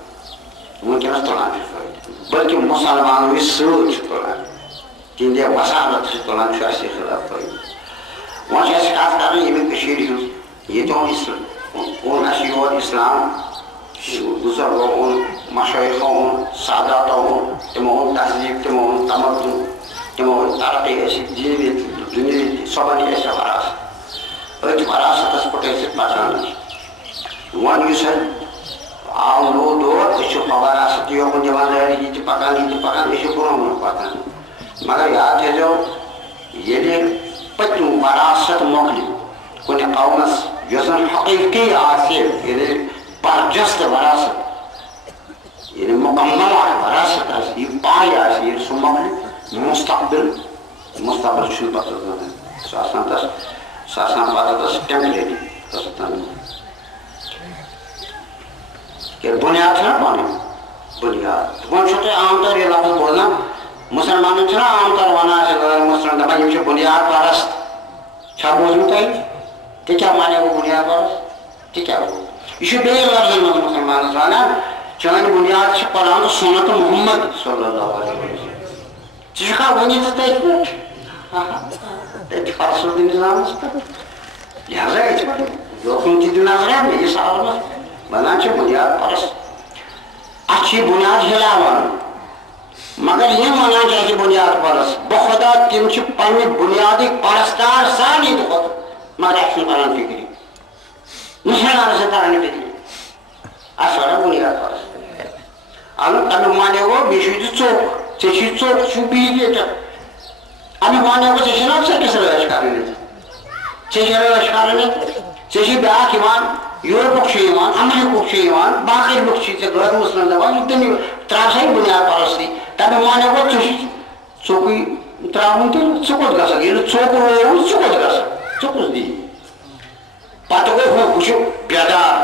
وٕنکیٚنس تُلان چھِ فٲیدٕ بٔلکہِ مُسلمانوٕے سۭتۍ چھِ تُلان تِہنٛدِ وسالت چھِ تُلان چھُ اَسہِ خلاف فٲیدٕ وۄنۍ چھِ اَسہِ کتھ کرٕنۍ ییٚمہِ کٔشیٖرِ ہٕنٛز ییٚتہِ اوٚن اَسہِ یور اِسلام بُزرگو اوٚن مشٲیخو اوٚن ساداتو اوٚن تِمو اوٚن تہذیٖب تِمو اوٚن تمدُن تِمو اوٚن ترقی ٲسِکھ دیٖنی تہِ دُنیاہی تہِ سۄ بنے اَسہِ وراثت أتھۍ وراثتس پٮ۪ٹھ ٲسۍ أسۍ پکان وۄنۍ یُس اَسہِ آو نو دور یہ وراثت یوکن دِوان یہ پکان یہ برونٛہہ پکان مگر یاد تھٲیزیو ییٚلہِ پٔتمیُک وراثت مۄکلہِ کُنہِ قومس یۄس زن حقیٖقی آسہِ ییٚلہِ برجست وراثت ییٚلہِ مکمل اکھ وراثت آسہِ یہِ پاے آسہِ ییٚلہِ سُہ مۄکلہِ مستقبل چھُنہٕ پتہٕ روزان سُہ آسان پتہٕ تس ٹیمپریری کہ بنیاد چھنا پنٕنۍ بنیاد وۄنۍ چھُو تۄہہِ عام طور یہِ لفظ بوزان مسلمانن چھنا عام طور ونان غٲر مسلم دپان یِم چھِ بنیاد پرست چھا بوٗزمُت تۄہہِ تہِ کیٛاہ مانے گوٚو بنیاد پرست تہِ کیٛاہ گوٚو یہ چھُ بیٚیہِ لفظن منٛز مسلمانس ونان چٲنۍ بنیاد چھِ قرآن تہٕ سُنت محمد صلی اللہ علیہ وسلم ژٕ چھُکھا ؤنِتھ تٔتھۍ پٮ۪ٹھ تٔتھۍ فرسوٗدی نظامس پٮ۪ٹھ لہذا یِتھ پٲٹھۍ یوکُن تہِ دِ نظرا بیٚیِس عالمس ونان چھِ بنیاد پرست اتھ چھِ بنیاد ہلاوان مگر یم ونان چھِ اَسہِ بنیاد پرست بخدا تِم چھِ پننہِ بنیادٕکۍ پرستار سارنٕے کھۄتہٕ مگر اَسہِ چھُنہٕ تران فِکری مسلمانس چھِ تران فِکری اَسہِ ونان بنیاد پرست امیُک معنی گوٚو بیٚیہِ چھُے ژٕ ژوٚک ژےٚ چھُے ژوٚک ژٕ چھُکھ بِہِتھ ییٚتٮ۪تھ امیُک معنی گوٚو ژےٚ چھِنا سٔکِس رٲچھ کَرٕنۍ ییٚتہِ ژےٚ چھِ رٲچھ کَرٕنۍ ییٚتہِ ژےٚ چھُے بیٛاکھ یِوان یوٗرپُک چھُ یِوان اَمریٖکُک چھُ یِوان باقٕے لُکھ چھِ ژےٚ غٲر مُسلم دپان یہِ تٔمی ترٛاو سا یہِ بُنیاد پرستی تَمیُک معنی گوٚو ژےٚ چھُے ژوٚکُے ترٛاوُن تیٚلہِ ژٕ کوٚت گژھکھ ییٚلہِ ژوٚک رووُ ژٕ کوٚت گژھکھ ژٕ کُس دِی پتہٕ گوٚو ہُہ چھُ بیدار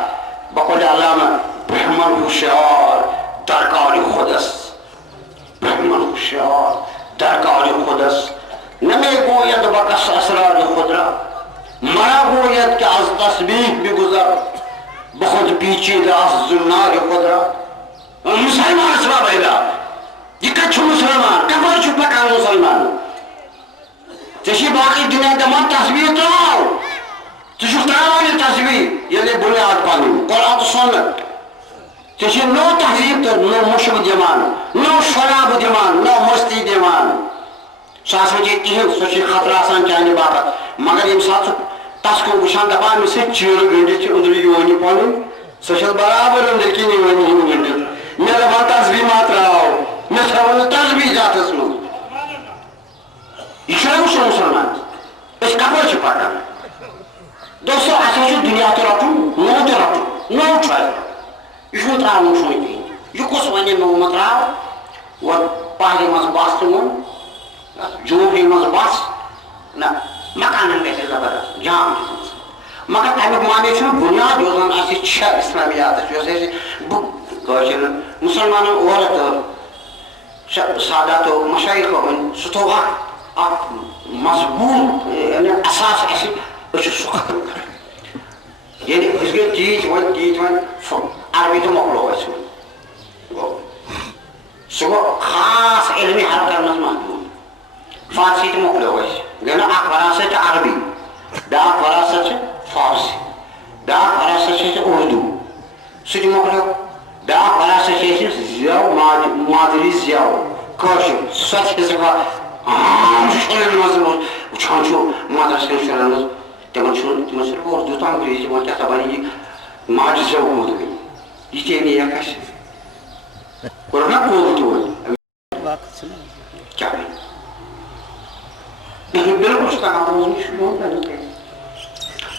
بقول علامہ برہمن ہوشیار درکار خودس برہمن ہوشیار درکار خودس نہ میں گوید بکس اسرار خدرا مرا گوید کہ از تسبیح بگذر بخود پیچیدہ از زنار خدرا مسلمان اسباب ایدا یہ کچھ مسلمان کپر چھو پکان مسلمان ژےٚ باقی دنیا دپان تسبیح تراو ژٕ چھُکھ تراوان یہِ تسبیح ییٚلہِ بُنیاد پنُن قرآن تہٕ سُنت ژےٚ چھِ نوٚو تہذیٖب تہٕ نوٚو مُشک دِوان نوٚو شرابہٕ دِوان نوٚو مستی دِوان سُہ ہسا چھِ تِہنٛز سۄ چھِ خطرٕ آسان چانہِ باپتھ مگر ییٚمہِ ساتہٕ ژٕ تس کُن وٕچھان دپان أمِس سۭتۍ چیٖرٕ گٔنڈِتھ چھِ أنٛدرٕ یِوٲنی پنُن سۄ چھَس برابر أنٛدٕرۍ کِنۍ یِوٲنی ہِنٛدۍ گٔنڈِتھ مےٚ دپان تسبیح ما تراو مےٚ تھٲوٕنہٕ تسبیح زاتھس منٛز یہ چھُنہ وٕچھُن مسلمان أسۍ کپٲرۍ چھِ پکان دوستو اَسہِ چھُ دُنیا تہِ رٹُن نوٚو تہِ رٹُن نوٚو چھُ اَسہِ یہِ چھُنہٕ تراوُن چھُنہٕ کِہیٖنۍ یہِ کُس وَنہِ نوٚو مہ تراو وۄنۍ پہلہِ منٛز بس تِمن جوٗفی منٛز بس نہ مکانن گژھِ زبردست جام مگر تمیُک معنی چھُنہٕ بُنیاد یۄس زن اَسہِ چھےٚ اسلامیاتٕچ یۄس اَسہِ کٲشِرٮ۪ن مُسلمانن اورٕ تہٕ ساداتو مشایخو أنۍ سُہ تھوٚو اکھ مضبوٗط یعنی اثاث اَسہِ أسۍ چھِ سُہ ختم کران ییٚلہِ أسۍ گٔے تیٖتۍ وۄنۍ عربی تہِ مۄکلو اَسہِ وۄنۍ سُہ گوٚو خاص علمی حل کرنس محدوٗد فارسی تہِ مۄکلیو اَسہِ گٔے نہ اکھ وراثت چھِ عربی بیٛاکھ وراثت چھِ فارسی بیٛاکھ وراثت چھِ اَسہِ اردوٗ سُہ تہِ مۄکلیو بیٛاکھ وراثت چھِ اَسہِ زٮ۪و مادری زٮ۪و کٲشُر سۄ تہِ حِصہٕ عام شُرٮ۪ن منٛز وٕچھان چھُ مدرسہٕ کٮ۪ن شُرٮ۪ن منٛز تِمن چھُنہٕ صرف اردوٗ تہٕ انگریٖزی وۄنۍ کیٛاہ دپان یہِ ماجہِ زٮ۪و کوٚت گٔے یہِ ژےٚ نِیَکھ اَسہِ کوٚرُکھ نا کوٚل تہِ وۄنۍ کیٛاہ بِلکُل چھُ تگان بوزُن یہِ چھُ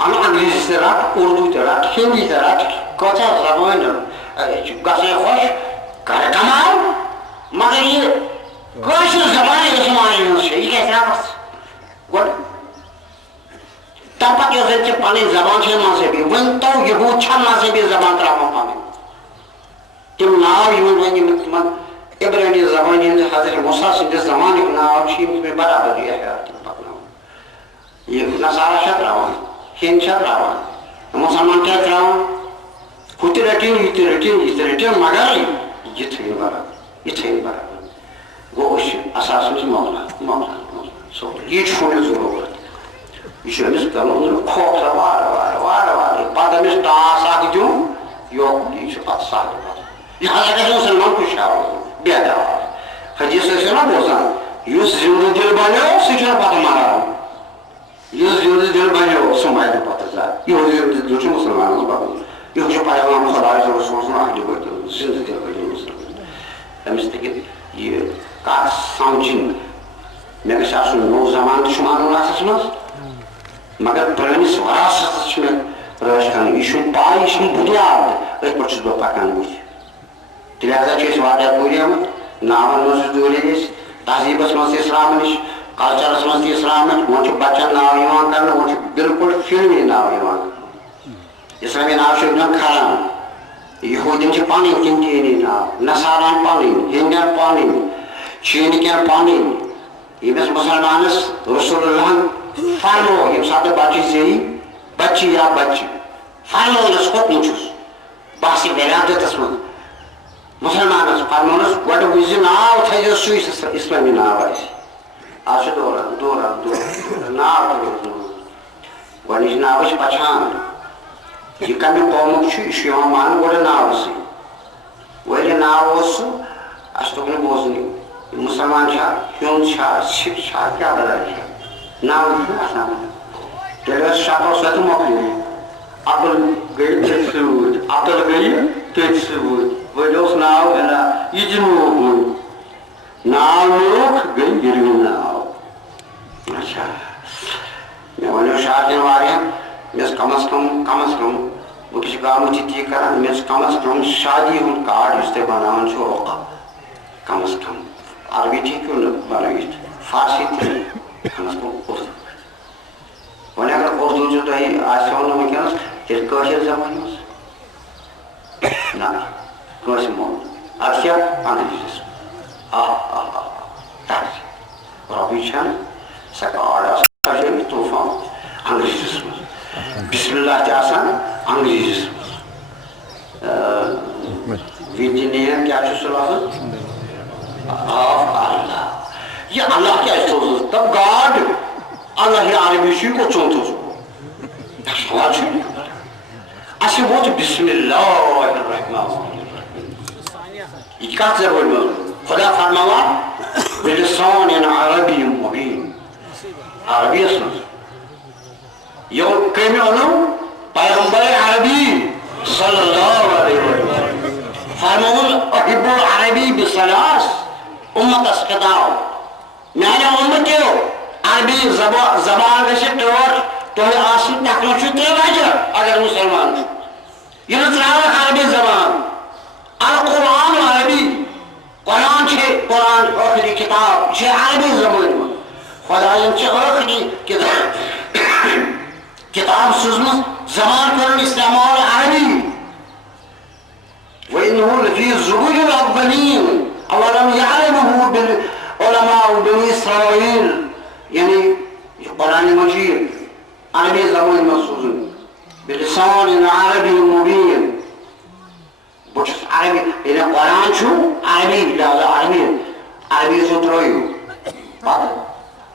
اَنُن انگریٖزی تہِ رٹ اردوٗ تہِ رٹ ہِندی تہِ رٹ کۭژاہ زبٲنۍ چھُ گژھان خۄش کر کماو مگر یہِ کٲشِر زبان یۄس ماجہِ ہٕنٛز چھِ یہِ گژھِ رٹس گۄڈٕ تمہِ پتہٕ یۄس زن ژےٚ پنٕنۍ زبان چھےٚ مذہبی وۄنۍ تو یہوٗد چھا مذہبی زبان تراوان پنٕنۍ تِم ناو یِمن وۄنۍ یِم تِمن عبرٲنی زبانہِ ہٕنٛدِ حضرت موسیٰ سٕنٛدِس زمانٕکۍ ناو چھِ یِم مےٚ برابر یاد تِم پکناوان یہِ نصارا چھا تراوان ہیٚنٛدۍ چھا تراوان مُسلمان چھا تراوان ہُہ تہِ رٔٹِنۍ یہِ تہِ رٔٹِنۍ یہِ تہِ رٔٹِنۍ مگر یہِ تھٲیِو برابر یہِ تھٲیِو برابر گوٚو أسۍ چھِ اساس منٛز مۄکلان سورُے یہِ چھُ أمِس ضروٗرت یہِ چھُ أمِس کرُن کھوکھرا وارٕ وارٕ وارٕ وارٕ پتہٕ أمِس ٹاس اکھ دیُن یوکُن یہِ چھُ پتہٕ سہل پتہٕ لہٰذا گژھِ مُسلمان خوشحال روزُن بیدار حدیث ٲسِو نا بوزان یُس زِندٕ دِل بنیو سُہ چھُنہٕ پتہٕ مران یُس زِندٕ دِل بنیو سُہ مرِ نہٕ پتہٕ زانٛہہ یِہُس زِندٕ دِل چھُ مُسلمانس بنُن یہ پیغام خدا رسول اہل بیت زندہ امس تک یہ کت سمجھن مے گژھِ آسُن نوٚو زمانہٕ چھُ مانُن اتھس منٛز مگر پرٲنِس وراثتس چھُ مےٚ رٲچھ کرُن یہِ چھُنہٕ پاے یہِ چھُنہٕ بُنیاد أتھۍ پٮ۪ٹھ چھُس بہٕ پکان بٕتھِ لہذا چھِ أسۍ واریاہ دوٗرِ آمٕتۍ ناون منٛز چھِ دوٗرِ أسۍ تہذیٖبس منٛز تہِ اِسلام نِش کلچرس منٛز تہِ اِسلام نِش وۄنۍ چھُ بچن ناو یِوان کرنہٕ وۄنۍ چھُ بالکل فِلمی ناو یِوان کرنہٕ اسلامی ناو چھُ وٕنکٮ۪ن کھران یہوٗدین چھِ پنٕنۍ تِم دیٖنی ناو نصاران پنٕنۍ ہِندین پنٕنۍ چیٖنکٮ۪ن پنٕنۍ ییٚمِس مُسلمانس رسول اللہن فرمو ییٚمہِ ساتہٕ بچہِ زیٚیہِ بچہِ یا بچہِ فرمونس ہوٚتمُت چھُس بحثِ ولادتس منٛز مسلمانس فرمونس گۄڈٕ وٕچھزِ ناو تھٲیزِ سُے اسلٲمی ناو آسہِ آز چھُ دوران ناو گۄڈنِچ ناو چھِ پچھان یہ کمیُک قومُک چھُ یہِ چھُ یِوان ماننہٕ گۄڈٕ ناوٕ سۭتۍ واریاہ ناو اوس سُہ اَسہِ توٚگ نہٕ بوزنٕے مسلمان چھا ہیوٚنٛد چھا سِکھ چھا کیٛاہ بدل چھا ناو چھُنہٕ آسان تیٚلہِ ٲس شکل سۄ تہِ مۄکلیے عبدل گٔیہِ تٔتھۍ سۭتۍ عبدل گٔیہِ تٔتھۍ سۭتۍ وۄنۍ اوس ناو یہِ جنوٗب ناو لوٚگ گٔیہِ یِروِن ناو اچھا مےٚ وَنیو شاکرن واریاہن مےٚ ٲس کم از کم بہٕ چھُس گامٕچ تی کران مےٚ ٲس کم از کم شادی ہُنٛد کارڈ یُس تُہۍ بناوان چھُو رۄخ کم از کم عربی تہِ ہیٚکِو نہٕ بنٲوِتھ فارسی تہِ کم از کم اردو وۄنۍ اگر اردو چھُ تۄہہِ آسیو نہٕ وٕنکٮ۪نس تیٚلہِ کٲشِر زبانہِ منٛز نہ کٲنٛسہِ مون ادٕ کیٛاہ انگریٖزیس رۄبٕے چھنہٕ سۄ کارڈ آسان سجٲوِتھ طوٗفان انگریٖزیس منٛز بسم اللہ تہِ آسان انگریٖزیس منٛز وِدِ نین کیٛاہ چھُ سُہ لفظ آف اللہ یہ اللہ کیٛازِ سوزُس دپ گاڈ اللہ یہِ عربی چھُ یہِ کوٚت ژوٚن سوال چھُ اَسہِ ووت بسم اللہ الرحمٰن یہِ کتھ زبٲنۍ منٛز خدا فرماوان بِلسان عربی مبیٖن عربیس منٛز کٔمۍ اوٚنُم پیغمبر عربی صلی اللہ علیہ وسلم فرموُن احب العربی بثلاث اُمتس خطاب میانیو اُمتیو عربی زبان گژھِ ٹٲٹھ تۄہہِ آسٕنۍ تتھ منٛز چھُ ترٛےٚ وجہ اگر مُسلمان چھُ یہِ نہٕ ترٛاوَکھ عربی زبان القرآن عربی قرآن چھِ قرآن ٲخری کِتاب چھِ عربی زبٲنۍ منٛز خۄدایَن چھِ ٲخری کتاب سوٗزمٕژ زبان کٔرٕن استعمال عربی وإنه لفي زبور الأولين أولم يعلمه علماء بني إسرائيل يعني قرآن مجيد عربي زبان مخصوص بلسان عربي مبين بوش عربي يعني قرآن شو عربي لا عربي سطريو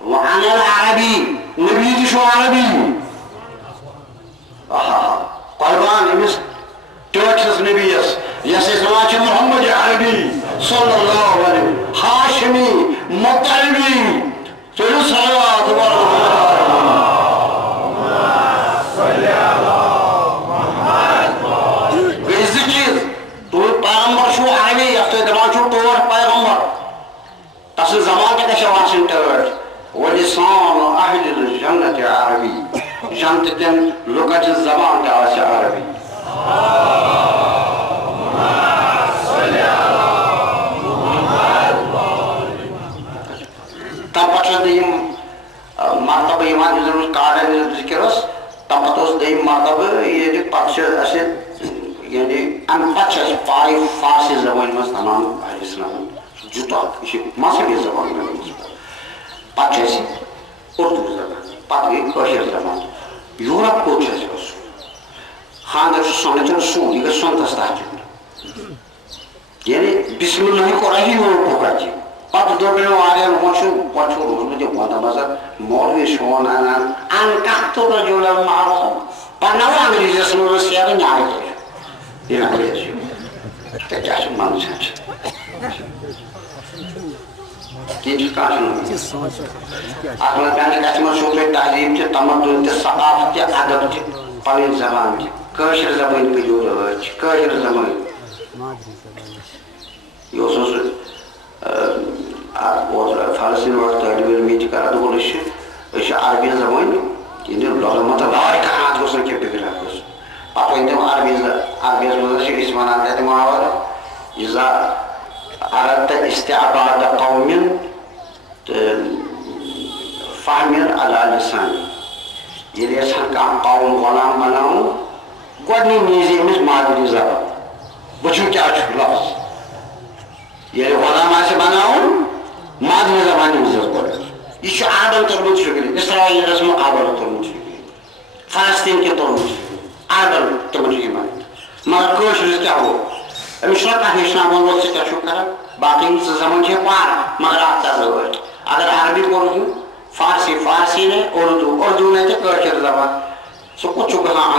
وأنا العربي نبي شو عربي قربان امس ٹٲٹھِس نبیس یس أسۍ وَنان چھِ محمد عربی صلی اللہ علیہ ہاشمی مطلبی چلو صلوات گٔے زٕ چیٖز تُہُنٛد پیغمبر چھُو عربی یتھ تُہۍ دپان چھُو ٹوٹھ پیغمبر تسٕنٛز زبان تہِ گژھِ آسٕنۍ ٹٲٹھ ولسان اہل الجنت عربی جنتہٕ کٮ۪ن لُکن ہٕنٛز زبان تہِ آسہِ عربی تمہِ پتہٕ چھُ دوٚیِم مرتبہٕ یِوان یُس زن کارڈن ہٕنٛز ذِکر ٲس تمہِ پتہٕ اوس دوٚیِم مرتبہٕ ییٚلہِ پتہٕ چھِ اَسہِ یعنی اَمہِ پتہٕ چھِ اَسہِ پاے فارسی زبٲنۍ منٛز تمام علیہ السلام جُتا یہِ چھِ مذہبی زبان منٛز پتہٕ چھِ اَسہِ اردو زبان پتہٕ گٔے کٲشِر زبان یوٗرپ کوٚت چھُ اَسہِ گژھُن خانٛدر چھُ سۄنتن سوٗن یہِ گژھِ سۄنتس تحت یُن یعنی بسم اللہ کوٚر اَسہِ یوٗرپُک اَتہِ پتہٕ دوٚپ مےٚ واریاہن پتہٕ چھُ روٗدمُت یہِ وندمزر مولوی سون انان ان کتھ رجولا معروف پرناو انگریٖزیس منٛز ٲس یہِ نیاے یہِ انگریٖز چھُ تہٕ کیٛاہ چھُ منٛزٕ چھِ کیٚنٛہہ چھُ کانٛہہ چھُنہٕ اتھ منٛز پننہِ کتھِ منٛز چھُو تۄہہِ تہذیٖب تہِ تمدُن تہِ ثقافت تہِ ادب تہِ پنٕنۍ زبان تہِ کٲشِر زبٲنۍ کٔرِو رٲچھ کٲشِر زبٲنۍ یہِ اوس فلسطیٖن وقت طٲلبہِ علم ییٚتہِ کران دوٚپُن أسۍ چھِ عربی زبٲنۍ ییٚلہِ لۄلمت وارٕ کران اَتھ گوٚژھ نہٕ کینٛہہ بِگڑ گوٚژھ پتہٕ ؤنۍ تِم عربیَس منٛز چھِ أسۍ وَنان تَتہِ محاوَر اِذا اردت استعباد قوم تہٕ فہمِر علی لسان ییٚلہِ یژھان کانٛہہ قوم غلام بناوُن گۄڈٕنی نیٖزِ أمِس مادری زبان وٕچھِو کیٛاہ چھُ لفظ ییٚلہِ غلام آسہِ بناوُن مادری زبان نیٖزٮ۪س گۄڈٕ یہ عربن ترمت فکر اسرائیلس مقابل ترمت فکر فلسطین کے ترمت فکر عربن تمن مگر کشرس کیا ہو امس ہیچنان ووت ژٕ کیٛاہ چھُکھ کران باقی زبان چھِ پار مگر اکھ ژٕ اگر عربی کوٚرُکھ فارسی نے اردو نے تہٕ کٲشِر زبان سُہ کوٚت چھُ گژھان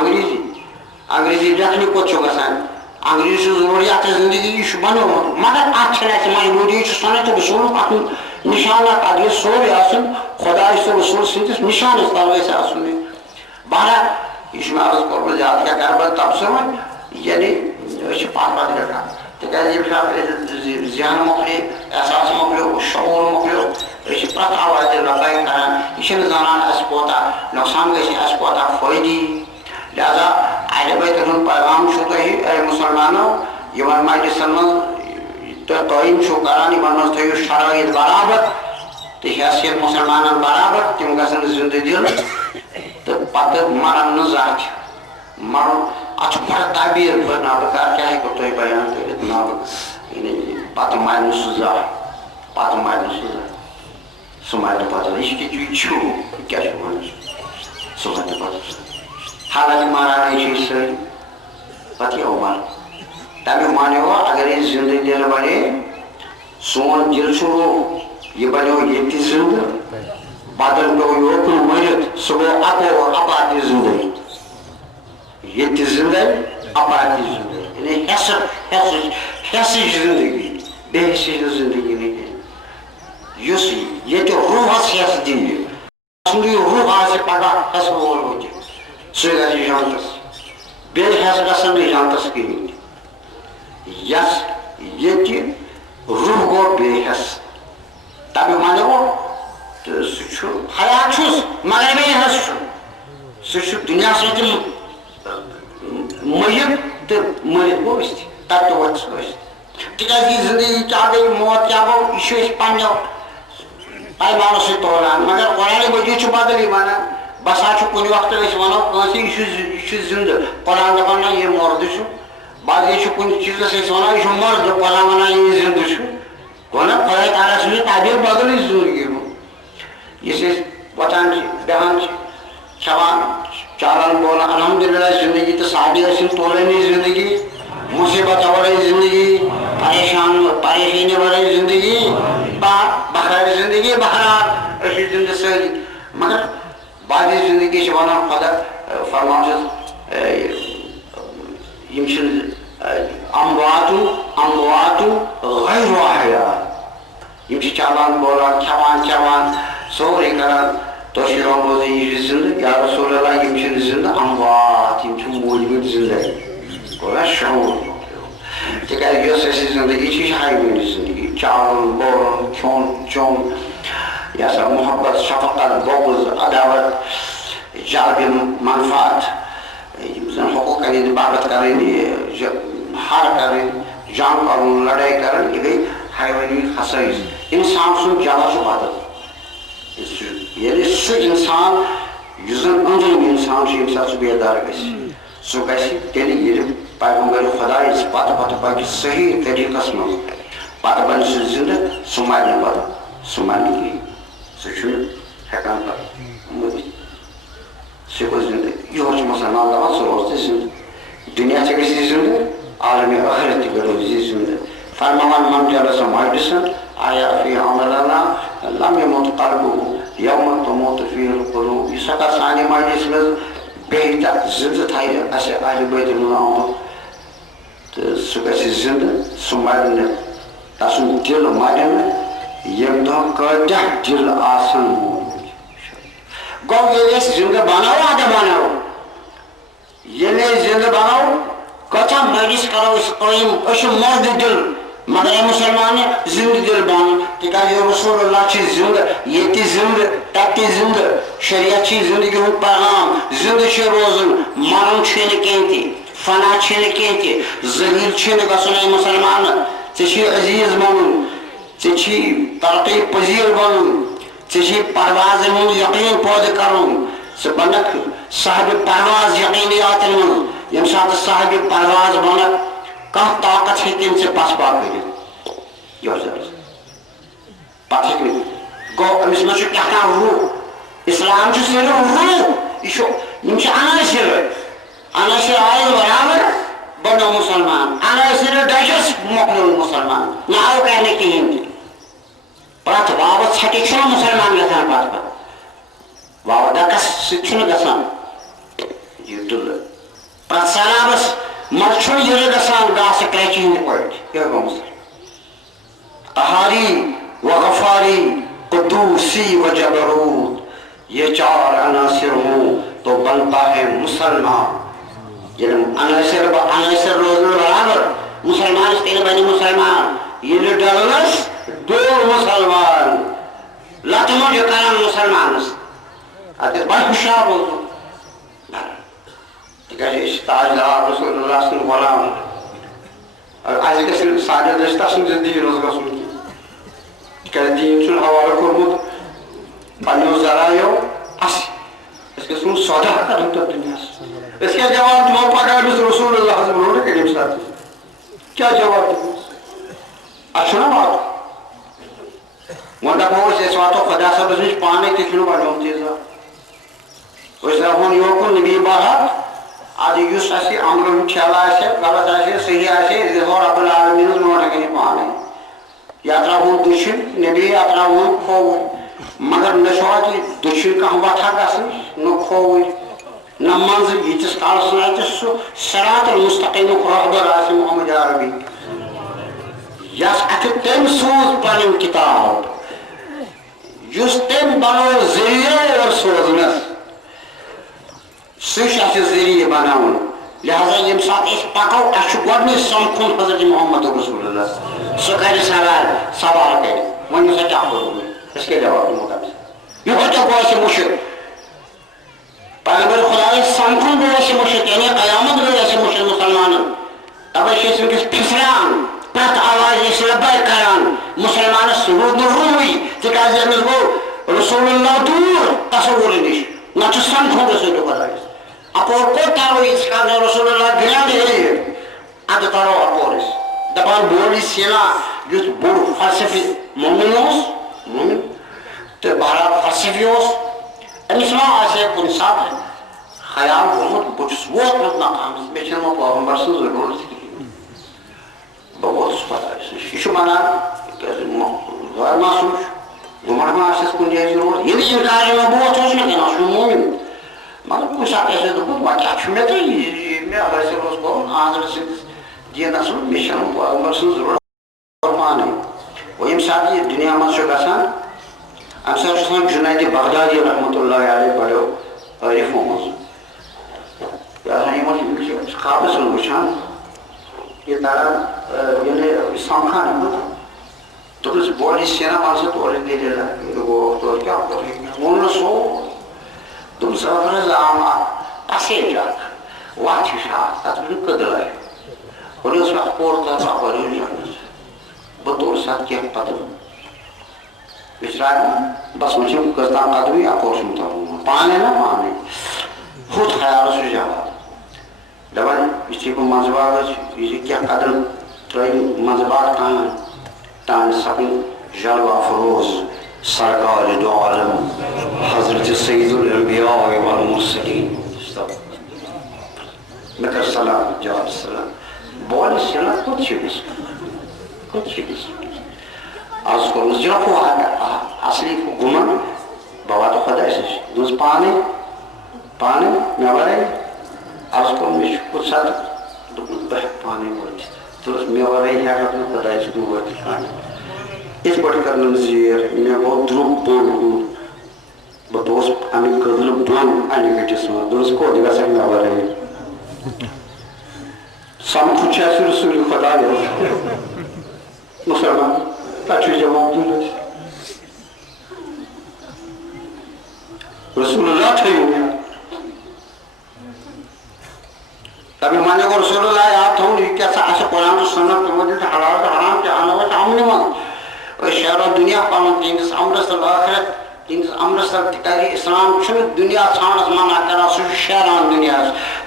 انگریزی لیکھنہِ کوٚت چھُ گژھان انگریزی چھُ ضروٗری اتھ زندگی یہِ چھُ بنومُت مگر اتھ چھنہٕ اَسہِ مجبوٗری یہِ چھُ سۄنہٕ تہٕ وصوٗل اتھ نشانات اگر یہ سورُے آسُن خۄدایہِ تہٕ رسوٗل سٕنٛدِس نشانس تل گژھِ آسُن بہرحال یہِ چھُ مےٚ عرض کوٚرمُت زیادٕ کیٛاہ کرٕ بہٕ تبصرٕ وۄنۍ یعنی أسۍ چھِ پتھ رٹان تِکیٛازِ ییٚمہِ ساتہٕ ذہن مۄکلے احساس مۄکلیو شعوٗر مۄکلیو أسۍ چھِ پرٛٮ۪تھ آوازِ لبٲے کران یہِ چھِنہٕ زانان اَسہِ کوتاہ نۄقصان گژھِ اَسہِ کوتاہ فٲیدٕ یی لہذا اہلِ بیتَن ہُنٛد پیغام چھُو تۄہہِ اے مُسلمانو یِمن مجلسن منٛز تہٕ قٲیِم چھُو کران یِمن منٛز تھٲیِو شرٲیِط برابر تہٕ حیثیت مُسلمانن برابر تِم گژھن زندٕ دِل تہٕ پتہٕ مرن نہٕ زانٛہہ تہِ مرُن اتھ چھُ بڑٕ تعبیٖر نابکار کیٛاہ ہیٚکو تۄہہِ بیان کٔرِتھ یعنی پتہٕ مرِ نہٕ سُہ زانٛہہ پتہٕ مرِ نہٕ سُہ زانٛہہ سُہ مرِ نہٕ پتہٕ یہِ چھُ کیٛاہ چھُ ونان سُہ مرِ نہٕ پتہٕ حالانکہِ مرانے چھِ أسۍ سٲری پتہٕ کیٛاہ گوٚو مرُن تمیُک معنی گوٚو اگر یہِ زندٕ دِل بنے سون دل چھُ روح یہِ بنیو ییٚتہِ تہِ زندٕ بدل پیوٚو یوکُن مٔرِتھ سُہ گوٚو اپار تہِ زندگی ییٚتہِ تہِ زندے اپار تہِ زندگی یعنی حیثٕچ زندگی بے حیثٕچ نہٕ زندگی نہٕ کینٛہہ یُس ییٚتہِ روحس حیث دِیہِ سُنٛد یہِ روح آسہِ پگاہ حیث وول وٕتھِ سُہ گژھِ جنتس بیٚیہِ حیث گژھن نہٕ جنتس کِہیٖنۍ یس ییٚتہِ روح گوٚو بے حیث تمیُک معنی گوٚو تہٕ سُہ چھُ حیات چھُس مگر بے حیث چھُ سُہ چھُ دُنیا سۭتۍ مٔہِتھ تہٕ مٔرِتھ گوٚو أسۍ تتہِ تہِ وۄتھِ سُہ أسۍ تِکیٛازِ یہِ زندگی کیٛاہ گٔے موت کیٛاہ گوٚو یہِ چھُ أسۍ پننیو پیمانو سۭتۍ تولان مگر قرآنِ مجیٖد چھُ بدلٕے ونان بسا چھُ کُنہِ وقتہٕ أسۍ ونو کٲنٛسہِ یہِ چھُ زندٕ قرآن دپان نہ یہِ مردٕ چھُ بعضے چھُ کُنہِ چیٖزس أسۍ ونان یہِ چھُ مردٕ قرآن ونان یہِ زندٕ چھُ گوٚو نا خۄداے تعالیٰ سٕنٛدِ تعبیٖر بدلٕے زندگی منٛز یُس أسۍ وۄتھان چھِ بیٚہوان چھِ کھٮ۪وان چالان بولان الحمدُاللہ زندگی تہٕ سادی ٲسِن تولٲنی زندگی مُصیبت ورٲے زندگی پریشٲنی ورٲے زندگی بخار زندگی بہرحال أسۍ چھِ زندٕ سٲری مگر باقٕے زندگی چھِ ونان خۄدا فرمان چھُس یِم چھِنہٕ امواتو غیر احیا یِم چھِ چالان بولان کھٮ۪وان چٮ۪وان سورُے کران تۄہہِ چھُ روٗدمُت یہِ چھُ زندٕ یا رسول اللہ یِم چھِنہٕ زندٕ اموات یِم چھِ موٗدمٕتۍ زندے گوٚو نا شعوٗر تِکیٛازِ یۄس اَسہِ زندگی چھِ یہِ چھِ حیوٲنی زندگی چالُن بولُن کھیوٚن چیوٚن یہِ ہسا محبت شفقت بغض عداوت جلبِ منفعت یِم زن حقوٗقن ہٕنٛدِ باپتھ کرٕنۍ ہر کرٕنۍ جنگ کرُن لڑٲے کرٕنۍ یہِ گٔے حیوٲنی خصٲیِص انسان سُنٛد جگہ چھُ بدل ییٚلہِ سُہ انسان یُس زن أنٛدرِم انسان چھُ ییٚمہِ ساتہٕ سُہ بیدار گژھِ سُہ گژھِ تیٚلہِ ییٚلہِ پیغمبر خۄدایَس پتہٕ پکہِ صحیح طریٖقس منٛز پتہٕ بنہِ سُہ زندٕ سُہ مرِ نہٕ پتہٕ سُہ مرِ نہٕ کِہیٖنۍ سُہ چھُنہٕ ہٮ۪کان پتہٕ مٔرِتھ سُہ گوٚو زندٕ یورٕ چھُ مُسلمان دپان سُہ روز تہِ زندٕ دُنیا تہِ گژھِ زندٕ عالمِ ٲخرت تہِ روزِ زندٕ فرماوان من جلس مجلسن آیا فی عمل اللہ لم یمت قلبه یوم تموت فیہ القلوب یُس ہسا سانہِ مجلس منٛز بیٚیہِ تتھ زندٕ تھایہِ اَسہِ اہلِ بیتِ ہُنٛد آمُت تہٕ سُہ گژھِ زندٕ سُہ مرِ نہٕ تسُنٛد دل مرِ نہٕ ییٚمہِ دۄہ کۭتیاہ دل آسن موٗدمٕتۍ گوٚو ییٚلہِ أسۍ زندٕ بناوو اَدٕ بناوو ییٚلہِ زِنٛدٕ بنو کۭژاہ مجلس کرو أسۍ قٲیِم أسۍ چھِ مرد دِل مگر اے مسلمان زندٕ دِل بنُن تِکیٛازِ رسول اللہ چھِ زندٕ ییٚتہِ زندٕ تتہِ زندٕ شریعت چھِ زندگی ہُنٛد پیغام زندٕ چھِ روزُن مرُن چھُنہٕ کینٛہہ تہِ فنا چھُنہٕ کینٛہہ تہِ ذلیٖل چھُنہٕ گژھُن اے مسلمان ژےٚ چھُے عزیٖز بنُن ژےٚ چھُے ترقی پذیٖر بنُن ژےٚ چھُے پروازن ہُنٛد یقیٖن پٲدٕ کرُن ژٕ بنکھ صاحبِ پرواز یقیٖنیاتن منٛز ییٚمہِ ساتہٕ صاحبِ پرواز بنکھ کانٛہہ طاقت ہیٚکہِ نہٕ ژےٚ پسپا کٔرِتھ پتہٕ ہیٚکہِ نہٕ گوٚو أمِس منٛز چھُ کیٛاہ تام روح اسلام چھُ صرف روح یہِ چھُ یِم چھِ عناصر آیہِ برابر بنو مسلمان عناصر ڈجس مۄکلیو مسلمان نہ آو کرنہٕ کِہیٖنۍ تہِ پرٛٮ۪تھ واوٕ ژھٹہِ چھُنہٕ مسلمان گژھان پتہٕ واوٕ ڈکس سۭتۍ چھُنہٕ گژھان یہِ دُلہٕ پرٛٮ۪تھ سلامس منٛز چھُنہٕ یِرٕ گژھان گاسہٕ کرٛیچہِ ہٕنٛدۍ پٲٹھۍ کیٛاہ گوٚمُت قہاری و غفاری قدوسی و جبروت یہ چار عناصر ہوں تو بنتا ہے مسلمان عناصر روزن برابر مسلمان تیل بنی مسلمان یہ ڈلنس دو مسلمان لطمو جو کران مسلمانس اتھ بڑھ ہوشیار روزن تِکیٛازِ أسۍ چھِ تاجدار رسول اللہ سُنٛد غلام اَسہِ گژھِ نہٕ ساجد اَسہِ تسُنٛد دیٖنس گژھُن کینٛہہ تِکیٛازِ دیٖن چھُنہٕ حوالہٕ کوٚرمُت پنٛنیو ذرایعو اَسہِ أسۍ گژھو سودا کرُن تتھ دُنیاہس أسۍ کیٛاہ جواب دِمو پگاہ أمِس رسول اللہس برونٛٹھ کٔرِم ساتہٕ کیٛاہ جواب دِمو اَسہِ چھُنہ واتُن وۄنۍ دپو أسۍ واتو خۄدا صٲبس نِش پانے تہِ چھُنہٕ بنیومُت تیٖژاہ أسۍ دپہون یوکُن نبی بہت ادٕ یُس اَسہِ عملن ہُنٛد چھَلہٕ آسہِ غلط آسہِ صحیح آسہِ أسۍ گژھو رۄب العالمیٖنس برونٛٹھ کَنہِ پانے یا ترٛاوہون دٔچھِنۍ نبی یا ترٛاوہون کھووُر مگر نہ چھُ اَتہِ دٔچھِنۍ کانٛہہ وتھا گژھنٕچ نہ کھووٕرۍ نہ منٛزٕ ییٖتِس کالس نہٕ اَتہِ سُہ صراط المستقیٖمُک رہبر آسہِ محمد عربی یس اَتھِ تٔمۍ سوٗز پنٕنۍ کِتاب یُس تٔمۍ بنوو ذٔریعہٕ اور سوزنس سُہ چھُ اَسہِ ذٔریعہٕ بناوُن لہذا ییٚمہِ ساتہٕ أسۍ پکو اَسہِ چھُ گۄڈٕنیٚتھ سمکھُن حضرت محمد رسول اللہ سُہ کرِ سوال کرِ وۄنۍ سا کیٛاہ کوٚرُو أسۍ کیٛاہ جواب دِمو تٔمِس یِہوے تہِ گوٚو اَسہِ مُشِک پیغمبر خۄدایس سمکھُن گوٚو اَسہِ مُشِک یعنی قیامت گٔے اَسہِ مُشِک مُسلمانن تَوے چھِ أسۍ وٕنکیٚس پھِسران پرٛٮ۪تھ آواز ٲسۍ لبیک کران مُسلمانس روٗد نہٕ روٗحٕے تِکیٛازِ أمِس گوٚو رسول اللہ دوٗر تصوُرٕ نِش نہ چھُ سمکھُن رسول خۄدایس اپور کوٚت ترو ییٖتِس کالس رسول اللہ گرٛینٛد ہیٚیہِ ادٕ ترو اپور أسۍ دپان بولی سینا یُس بوٚڑ فلسفی مومِن اوس مومِن تہٕ بہرحال فلسفی اوس أمِس ما آسہِ ہے کُنہِ ساتہٕ خیال گوٚمُت بہٕ چھُس ووتمُت مقامس مےٚ چھنہٕ وۄنۍ پیغمبر سٕنٛز ضروٗرت کِہیٖنۍ بہٕ ووتُس خۄدایس نِش یہِ چھُ ونان کیٛازِ غٲر معصوٗم چھُ گُمراہ ما آسٮ۪س کُنہِ جایہِ ضروٗرت ییٚلہِ اِنکار یِوان بہٕ وۄتھُس نہٕ کینٛہہ سُہ چھُ مومِن مگر کُنہِ ساتہٕ آسہِ دوٚپمُت وۄنۍ کیٛاہ چھُ مےٚ تہٕ مےٚ حٲصِل اوس کوٚرمُت آزرٕ سٕنٛدِس دیٖنس منٛز مےٚ چھنہٕ پیغمبر سٕنٛز ضروٗرت پانے وۄنۍ ییٚمہِ ساتہٕ یہِ دُنیا منٛز چھُ گژھان اَمہِ ساتہٕ چھُ آسان جُنید بغدادی رحمتہ اللہ علیہ بڑیو عٲرِفو منٛز یہِ آسان یِمن چھِ خوابس منٛز وٕچھان یہِ تران ییٚلہِ سمکھان دوٚپنس بولی سینا ون سا تورٕ دٔلیٖلہ تورٕ کیٛاہ کوٚر ووٚن نہٕ سورُے دوٚپُس اگر حظ پسیج اکھ وتھ ہِش اکھ تتھ ؤنِو کٔدلے ہُرِ ٲس اکھ پور تتھ اپٲرۍ بہٕ تورُس اتھ کینٛہہ پتہٕ بِچرارِ بس وۄنۍ چھِم کٔژتام قدمٕے اپور چھُم ترُن پانے نہ پانے ہُتھ خیالس چھُ جواب دپان یُتھُے بہٕ منٛزٕ باغس یہِ کینٛہہ قدم ترٲوِم منٛزٕ باغ تانۍ سپٕنۍ جلوہ افروز سرکار دو عالم حضرت سید الانبیاء والمرسلین مےٚ کٔر سلام جواب سلام بولی سینا کوٚت چھِ گٔژھِتھ آز کوٚرمُت جفو اصلی گُمن بہٕ واتہٕ خۄدایس نِش دوٚپُس پانے مےٚ وَرٲے آز کوٚر مےٚ چھُ کُنہِ ساتہٕ دوٚپمُت بہٕ ہٮ۪کہٕ پانے وٲتِتھ دوٚپُس مےٚ وَرٲے ہٮ۪ککھ نہٕ خۄدایس کُن وٲتِتھ کانٛہہ یِتھ پٲٹھۍ کٔرنَم زیٖر مےٚ گوٚو درٛوٚگ بوٚڑ بہٕ گوٚوُس اَمِکۍ کٔدلہٕ بۄن اَنہِ گٔٹِس منٛز دوٚپُس کوٚت گژھکھ مےٚ وَرٲے سمکھو چھِ اَسہِ رسول خدا مسلمان تَتہِ چھُ جواب دیُن اَسہِ رسول اللہ تھٲیِو تبھی مانے کو رسول اللہ یاد تھاؤں یہ کیسا ایسے قرآن و سنت تمہیں حلال و حرام کے آنے والا عمل من شہر و دنیا پاؤں تینس امرسل آخرت تینس امرسل تکاری اسلام چھن دنیا ثانس مانا کرا سو شہران دنیا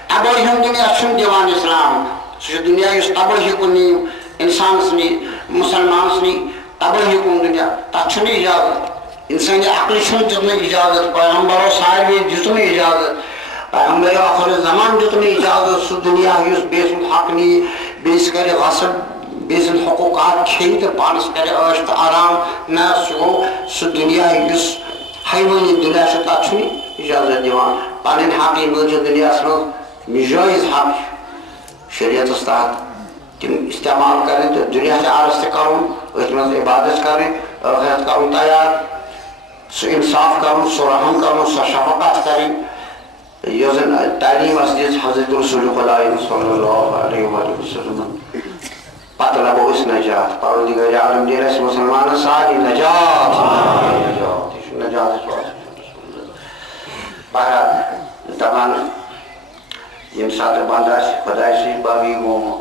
تبر ہم دنیا چھن دیوان اسلام سو دنیا اس تبر ہی کو نہیں انسان سنی مسلمان سنی تبر ہی کو دنیا تا چھن اجازت انسانی عقل چھن جتنے اجازت پیغمبر و صاحب جتنے اجازت پیغمبر آخر زمان جتنے اجازت سو دنیا یس بیس الحق نی بیس کرے غصب بیس الحقوقات کھیت پانس کرے عشت آرام نہ سو دنیا یس حیوانی دنیا سے تاچھنی اجازت دیوان پانین حقی ملجو دنیا سلو مجائز حق شریعت استاد تم استعمال کریں تو دنیا سے آرست کروں اتمنز عبادت کریں آخرت کروں تیار سو انصاف کروں سو رحم کروں سو شفقت کریں یوزن تعلیم اسجد حضرت رسول خدا صلی اللہ علیہ وسلم پتہ لگو اس نجات پروردگار عالم دیر اس مسلمان ساری نجات نجات بہرحال دپان یم ساتھ بند آسہِ خداے سۭتۍ باغی گوٚمُت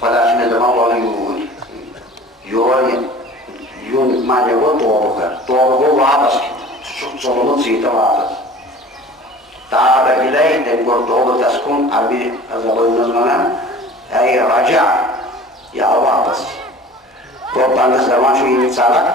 خدا چھُ مےٚ دپان وَلہٕ یور یُن مانے گوٚو توبہٕ کر توبہٕ گوٚو واپس ژٕ چھُکھ ژوٚلمُت ژٕے تہٕ واپس تاب إليه تقول توبة تسكن عربي أزبط نزمنا أي رجع يا واپس توبة عند الزمان شو ينسالك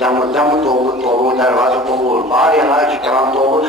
دم توبة دروازة قبول باري الله كلام توبة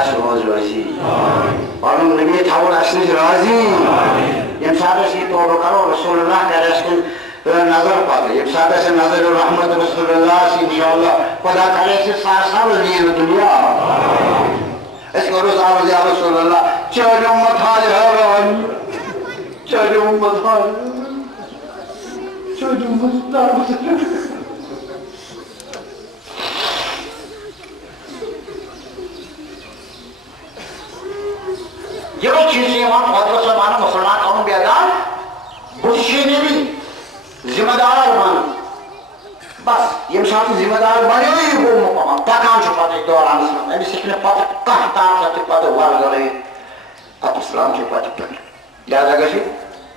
أشهد أن لا إله إلا الله النبي ثور أشهد راضي یم ساتھ اسی توبہ کرو رسول اللہ کا رسول نظر پاتے یم ساتھ ایسے نظر رحمت رسول اللہ سے انشاءاللہ خدا کرے سے سار لین دنیا اس کو روز آواز یا رسول اللہ چل امت حال حیران چل امت حال چل امت حال یہ وہ چیزیں وہاں بہت سمانا مسلمان قوم بیادار بشینے بھی ذمہ دار بنا بس یہ ساتھ ذمہ دار بنے ہوئی وہ مقام پاکان چھپاتے دوران اسلام ابھی سکھنے پاتے کہتا چاہتے پاتے وارگلے اب اسلام چھپاتے پاتے لہذا گشی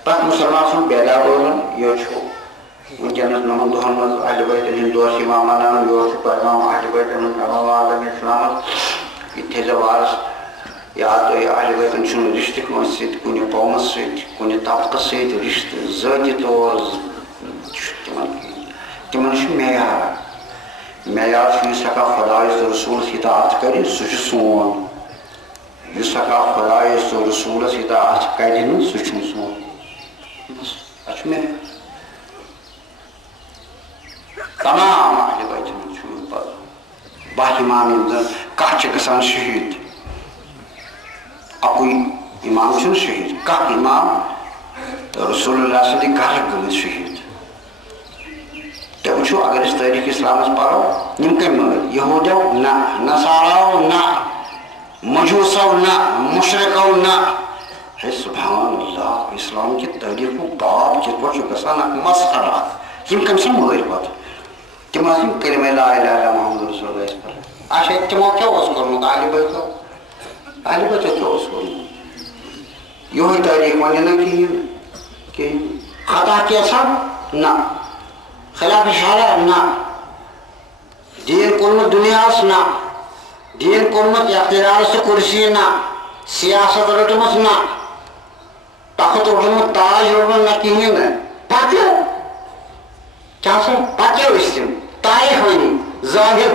پاک مسلمان سن بیادار بولن یہ چھو ان جنت نمان دوہن مز اہل بیت ہندو اسی مامانا یہ چھو پیغام اہل بیت امام عالم اسلام اتھے زوارس یا تو یہ اہل بیتن چھن رشتہ کنس سۭتۍ کُنہِ قومس سۭتۍ کُنہِ طبقس سۭتۍ رشتہ ذٲتی طور تمن چھُ معیار چھُ یُس ہٮ۪کان خۄدایس تہٕ رسوٗلس اطاعت کٔرِتھ سُہ چھُ سون یُس ہٮ۪کان خۄدایس تہٕ رسوٗلس اطاعت کرِ نہٕ سُہ چھُنہٕ سون اَتھ چھُ معیار تمام اہل بیتن چھُ پتہٕ باہ اِمام یِم زن کانٛہہ چھِ گژھان شہیٖد اکوئی امام چھُنہٕ شہید کانٛہہ امام رسول اللہ سٕنٛدِ گرٕ گٔمٕتۍ شہید تُہۍ وٕچھِو اگر أسۍ تٲریٖخ اسلامس پرو یِم کٔمۍ مٲرۍ یہوٗدیو نہ نصاراو نہ مجوٗسو نہ مُشرِکو نہ ہے سبحان اللہ اسلام کہِ تٲریٖخُک باب کِتھ پٲٹھۍ چھُ گژھان اکھ مسخر اکھ یِم کٔمۍ سٕنٛدۍ مٲرۍ پتہٕ تِم ٲسۍ یِم کلمہ لا اِلہَ اِلَّا محمد رسول اللہ ٲسۍ پران اچھا تِمو کیٛاہ اوس کوٚرمُت اہلِ بیتو اہل بیتو کیٛاہ اوس کوٚرمُت یِہوٚے تٲریٖخ وَنہِ نہٕ کِہیٖنۍ خطا کینٛژھا نہ خلاف شرع نہ دیٖن کوٚرمُت دُنیاہس نہ دیٖن کوٚرمُت اختیارس تہٕ کُرسی نہ سیاست رٔٹمٕژ نہ تخت روٚٹمُت تاج روٚٹمُت نہ کِہیٖنۍ نہٕ پتہٕ کیٛاہ سا پتہٕ کیٛاہ ٲسۍ تِم طائفٲنی ظٲہِر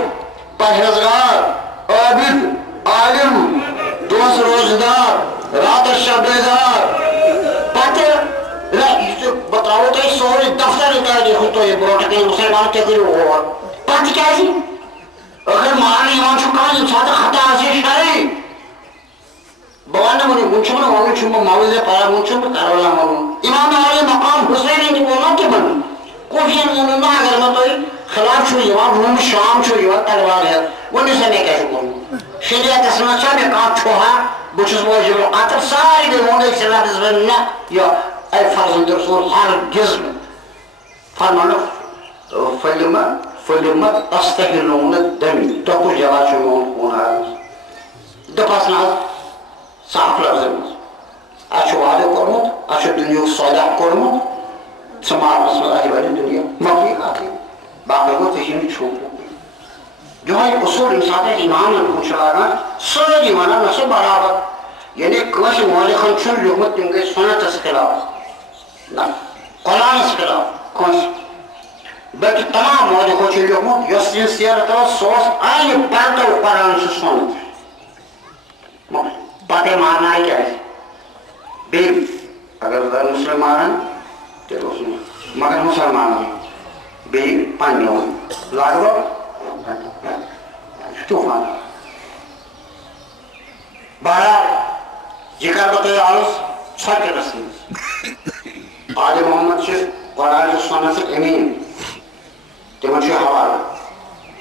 پرہیزگار عابد عالم دوس روزدار راتس شب بیدار پتہٕ بہٕ ترٛاوو تۄہہِ سورُے دفتر تٲریٖخ تۄہہِ برونٛٹھ کَنہِ مُسلمان تہِ کٔرِو غور پتہٕ کیٛازِ ٲخر ماننہٕ یِوان چھُ کانٛہہ ییٚمہِ ساتہٕ خطا آسہِ شرعی بہٕ وَنہٕ وٕنہِ چھُم نہٕ وَنُن چھُم بہٕ مولوٗدے پران وٕنہِ چھُم بہٕ کربلا وَنُن امام علی مقام حُسینٕنۍ تہِ ووٚن سفین وونن اگر ما تۄہہِ خلاف چھُ یِوان روم شام چھُ یِوان تلوار ہٮ۪تھ ؤنِو سا مےٚ کیٛاہ چھُ کوٚرمُت شریعتس منٛز چھا مےٚ کانٛہہ چھُہا بہٕ چھُس وٲجِب القتل سارے گٔے ووٚن أکۍ لفظ وۄنۍ نہ یہِ اے فرزند رسول ہرگز نہٕ فرمانُکھ فلمت استحلون الدم تۄکُر جواب چھُ میون خوٗن ہارنس دوٚپہس نہ حظ صاف لفظن منٛز اَسہِ چھُ وعدٕ کوٚرمُت اَسہِ چھُ دُنیہُک سودا کوٚرمُت ژٕ مارنس منٛز اَسہِ واتہِ دُنیا مۄکلے کتھٕے باقٕے گوٚو ژےٚ چھِ نہٕ چھوٗپ یِہوے اصوٗل ییٚمہِ ساتہٕ اَسہِ اِمامن کُن چھُ لاگان سٲری وَنان نہ چھِ برابر یعنی کٲنٛسہِ مٲلِکن چھُنہٕ لیوٗکھمُت تِم گٔے سُنتس خلاف نہ قرآنس خلاف کٲنٛسہِ بلکہِ تمام مٲلِکو چھُ لیوٗکھمُت یۄس یہِ سیرت ٲس سۄ ٲس انہِ پرتو قرآن چھُ سُنت پتہٕ مانناے کیٛازِ بیٚیہِ اگر غٲر مُسلم مانن تیٚلہِ اوس نہٕ مگر مُسلمانن بیٚیہِ پننیو لاگو طوفان بہرحال یہِ کرٕ بہٕ تۄہہِ عرض ژھۄٹِرس منٛز عالِ محمد چھِ قرآن سُنت امیٖن تِمن چھُ حوالہٕ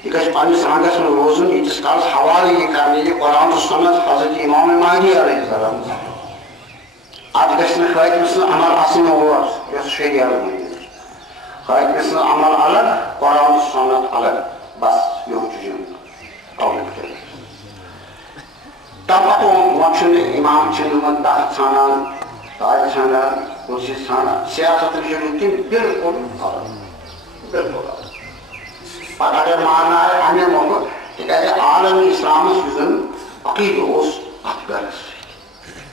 یہِ گژھِ پننِس رنگس منٛز روزُن ییٖتِس کالس حوالہٕ یی کرنہٕ یہِ قرآن سُنت حضرت امام مہدی علیہ السلام اتھ گژھِ نہٕ خٲطمس نہٕ عمل آسٕنۍ اور یۄس شریعت خٲطمس نہٕ عمل الگ قرآن سُنت الگ بس یِہُے چھُ تمہِ پتہٕ وۄنۍ چھُنہٕ اِمام چھِنہٕ وۄنۍ دَہ ژھانڈان تاج ژھانڈان کُرسی ژھانڈان سیاست چھُ تِم بِلکُل بِلکُل پتہٕ اگر ماننہٕ آیہِ اَمے مۄکھٕ تِکیٛازِ عالمی اِسلامس یُس زن عقیدٕ اوس اتھ گرس سۭتۍ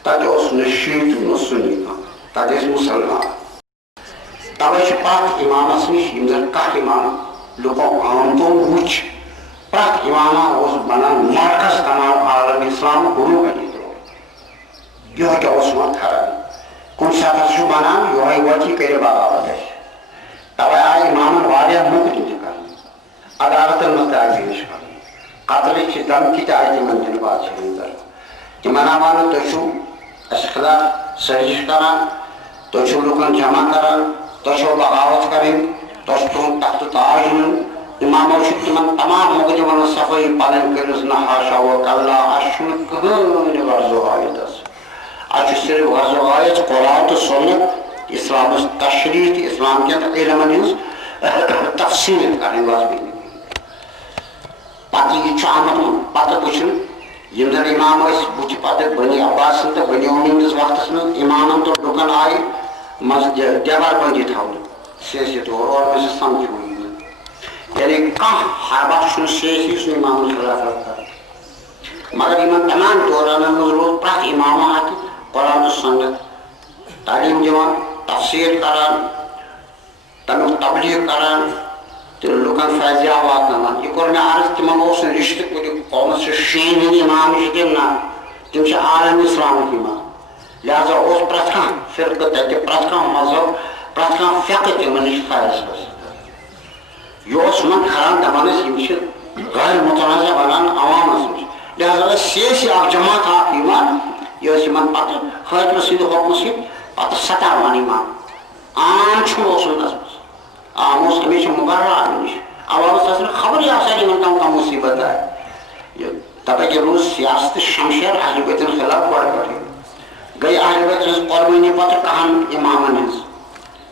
تتہِ اوس نہٕ شیٖت نہٕ سُنی کانٛہہ تتہِ ٲسۍ مُسلمان توے چھِ پرٛٮ۪تھ اِمامس نِش یِم زن کانٛہہ اِمام لُکو آمتو وٕچھ پرٛٮ۪تھ اِمامہ اوس بنان مرکز تمام عالم اسلام گروٗ علی یِہوے کیٛاہ اوس یِوان کھران کُنہِ ساتہٕ ہسا چھُ بنان یِہوے وٲتۍ یہِ کٔرِو بغاوت اَسہِ توے آیہِ اِمامن واریاہ مُقدِم تہِ کرنہٕ عدالتن منٛز تہِ آیہِ پیش کرنہٕ قتلٕچ دھمکی تہِ آیہِ تِمن دِنہٕ بادشاہن طرفہٕ تِمن آو وننہٕ تُہۍ چھِو اَسہِ خلاف سٲزِش کران تُہۍ چھِو لُکن جمع کران تۄہہِ چھو بغاوت کرٕنۍ تۄہہِ چھُ تُہُنٛد تختہٕ تاج نیُن اِمامو چھِ تِمن تمام مُقدِمن ہٕنٛز صفٲیی پنٕنۍ کٔرِتھ نہ حاشا وکلہ اَسہِ چھُنہٕ کٕہٕنۍ غرض و غایت اَسہِ چھُ صرف غرض و غایت قرآن تہٕ سُنت اسلامٕچ تشریح تہٕ اسلام کٮ۪ن علمن ہٕنٛز تفصیٖل کرٕنۍ بس بیٚیہِ پتہٕ یہِ چھُ آمُت پتہٕ وٕچھُن یِم زن اِمام ٲسۍ بُتھِ پتہٕ بنی عباسن تہٕ بنی امیٖنس وقتس منٛز اِمامن تہٕ لُکن آیہِ منٛزٕ دیوار بندی تھاونہٕ سیٲسی طور اور منٛز چھِ سمجھوٕنۍ یعنی کانٛہہ حربہ چھُنہٕ سیٲسی یُس نہٕ اِمامن خلاف کران مگر یِمن تمام دورانن منٛز روٗد پرٛٮ۪تھ اِمامہ اتہِ قرآن تہٕ سُنت تعلیٖم دِوان تفصیٖل کران تمیُک تبلیغ کران تہٕ لُکن فٲیضیاب واتناوان یہِ کوٚر مےٚ عرض تِمن اوس نہٕ رِشتہٕ کُنہِ قومس چھِ شیٖن ہٕنٛدۍ اِمام چھِ تِم نہ تِم چھِ عالمی اسلامٕکۍ اِمام لہذا اوس پرٛٮ۪تھ کانٛہہ فرقہٕ تتہِ پرٛٮ۪تھ کانٛہہ مذہب پرٛٮ۪تھ کانٛہہ فقہٕ تِمن نِش فٲصلس یہِ اوس یِمن کھران دپان ٲسۍ یِم چھِ غٲر متنازع بنان عوامس نِش لہذا ٲسۍ سیٲسی اکھ جماعت اکھ یِوان یہِ ٲس یِمن پتہٕ خٲطمہٕ سٕنٛدِ حُکمہٕ سۭتۍ پتہٕ ستاوان اِمام عام چھُنہٕ اوسمُت اتھ عام اوس ہمیشہ مُبرر اَمہِ نِش عوامس ٲس نہٕ خبرٕے آسان یِمن کانٛہہ مُصیبت آیہِ تَوے کہِ روٗز سیاستہٕ شمشیر اہلِ بیتن خلاف گۄڈٕ پٮ۪ٹھٕے گٔے اہلِ بیتن ہٕنٛز قۄربٲنی پتہٕ کہن اِمامن ہٕنٛز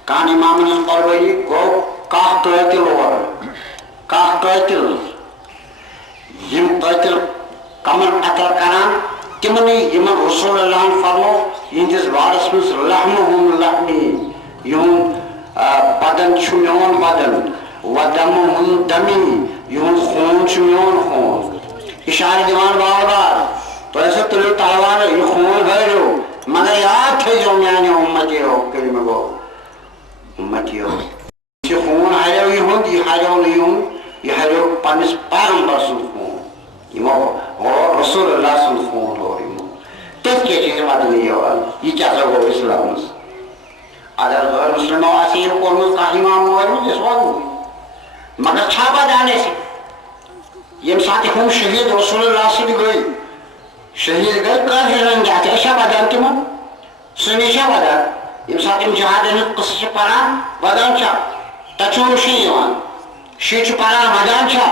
کہن اِمامن ہٕنٛز قۄربٲنی گوٚو کاہ قٲتِل اورٕ کاہ قٲتِل یِم قٲتِل کمن قتل کران تِمنٕے یِمن رسول اللہن فرمو یِہنٛدِس بارس منٛز لحمہُم لحمی یِہُنٛد بدن چھُ میون بدن ودمہُم دمی یِہُنٛد خوٗن چھُ میون خوٗن اِشارٕ دِوان بار بار تُہۍ ہسا تُلِو تلوار یہِ خوٗن ہٲرِو مگر یاد تھٲیزیو میانہِ اُمتیو کٔلمہٕ گوٚو اُمتیو یہِ خوٗن ہریو یِہُنٛد یہِ ہریو نہٕ یِہُنٛد یہِ ہریو پننِس پیغمبر سُنٛد خوٗن یِمو ہور رسول اللہ سُنٛد خوٗن ہور یِمو تٔتھۍ کیٛاہ چھِ أسۍ ودنہٕ یِوان یہِ کیٛاہ سا گوٚو اسلامس اگر غٲر مُسلمو آسہِ یہِ کوٚرمُت کانٛہہ اِمام وٲتمُت أسۍ وَنو مگر چھا بدان اَسہِ ییٚمہِ ساتہٕ ہُم شہیٖد رسول اللہ سۭتۍ گٔے شہیٖد گٔے کٲفِرن کیٛاہ أسۍ چھا ودان تِمن سُنی چھا ودان ییٚمہِ ساتہٕ یِم جہادن ہٕنٛدۍ قٕصہٕ چھِ پران ودان چھا تچو شیوان شیچ پارا مدان چھا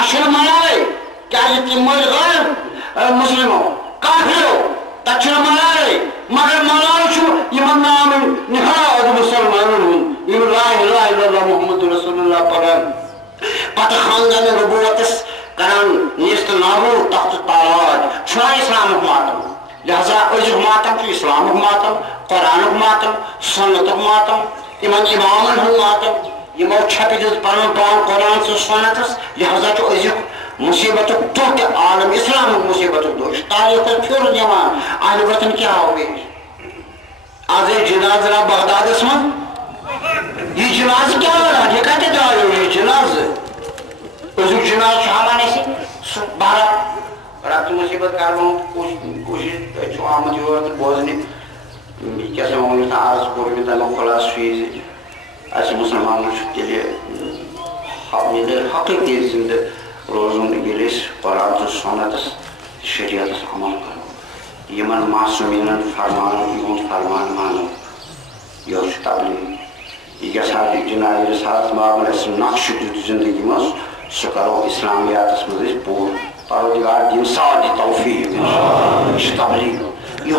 اشر ملائے کیا یہ تیموئی غیر مسلموں کافروں تچو ملائے مگر ملائے چھو یمن نام نہاد مسلمانون یم لا الہ الا اللہ محمد رسول اللہ پڑھن پتہ خاندان نبوتس کران نیست نابو تخت تاراج چھنا اسلام ماتم لہذا ازیق ماتم چھو اسلام ماتم قرآن ماتم سنت ماتم ایمان امامن ہن ماتم یمو چھپی دس پنن پان قرآن سے سنتس لہذا چھو ازیق مصیبت تو عالم اسلام مصیبت دو تاریخ پھر جوان اہل وطن کیا ہو گئی آج جناز را بغداد اسمن یہ جناز کیا رہا یہ کہتے جائے یہ جناز ازیق جناز شہرانے سے بارہ رات مصیبت کاروں کوشش چھو آمد جو بوزنی کیسے ہوں گے عرض پوری میں تلوں خلاص فیض ایسے مسلمانوں کے لیے حقیقی زندہ روزن گلیس قرآن سنت شریعت عمل کرو یمن معصومین فرمان یون فرمان مانو یہ تبلیغ یہ ساتھ جناب رسالت ماب نقش زندگی مز سہ کرو اسلامیات مز پور پروردگار دین ساتھ توفیق یہ تبلیغ یہ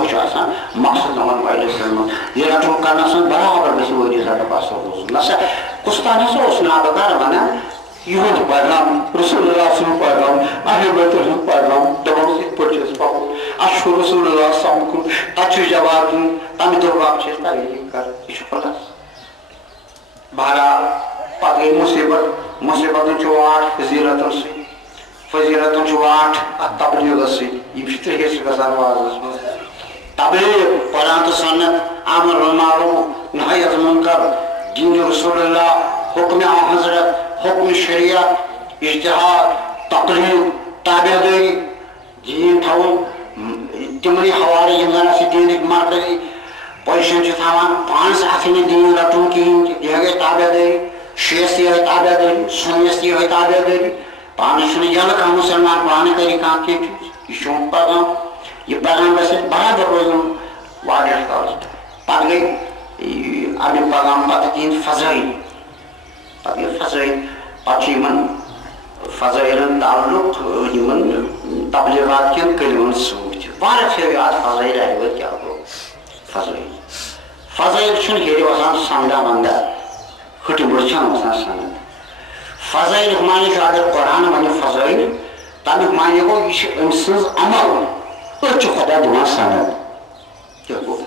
مقصد نمن علیہ السلام یہ رٹو کرنا سن برابر گھس ورس رٹ پاس روز نسا کستان ہسا اس نابکار ونان یہ پیغام رسول اللہ صلی اللہ علیہ وسلم اہل بیت الحمد پیغام دبان سی پرچس پاکو اشو رسول اللہ صلی اللہ علیہ وسلم تچو جواب دن تمی دو باپ چیز تاریخ کر یہ خلاص بہرحال پاکی مصیبت چو آٹھ فضیلتن چو آٹھ تبلیغ سے یہ بھی حصہ گزار واضح تبلیغ قرآن و سنت امر بالمعروف نہی عن المنکر دین رسول اللہ حکم حضرت حکم شریعت اجتہاد تقریر تابعداری دین تھاؤن تمری حوالے یم زن اس دینک مرکزی پوزیشن چھ تھاوان پانس اتھن دین رٹن کہین یہ گئی تابعداری شیعس یہ تابعداری سنیس یہ تابعداری پانس چھن یل کانٛہہ مسلمان پانہٕ کری کانٛہہ کینٛہہ چیٖز یہ چون پیغام یہ پیغام گژھِ برابر روزُن واریاہس کالس پتہٕ گٔے اَمہِ پیغام پتہٕ تِہنٛدۍ فضٲیِل پتہٕ گٔے فضٲیِل پتہٕ چھُ یِمن فضٲیلن تعلق یِمن تبلیغات کٮ۪ن کلمن سۭتۍ واریاہ چھِ اتھ فضٲیل اہل کیٛاہ گوٚو فضٲیل چھُنہٕ ہیٚرِ وسان سمدا وندا ہٕٹہٕ بٔڑ چھنہٕ وسان سند فضائل معنی چھُ اگر قرآن ونہِ فضائل تمیُک معنی گوٚو یہِ چھِ أمۍ سٕنٛز عمل أسۍ چھِ خۄدا دِوان سند کیٛاہ گوٚو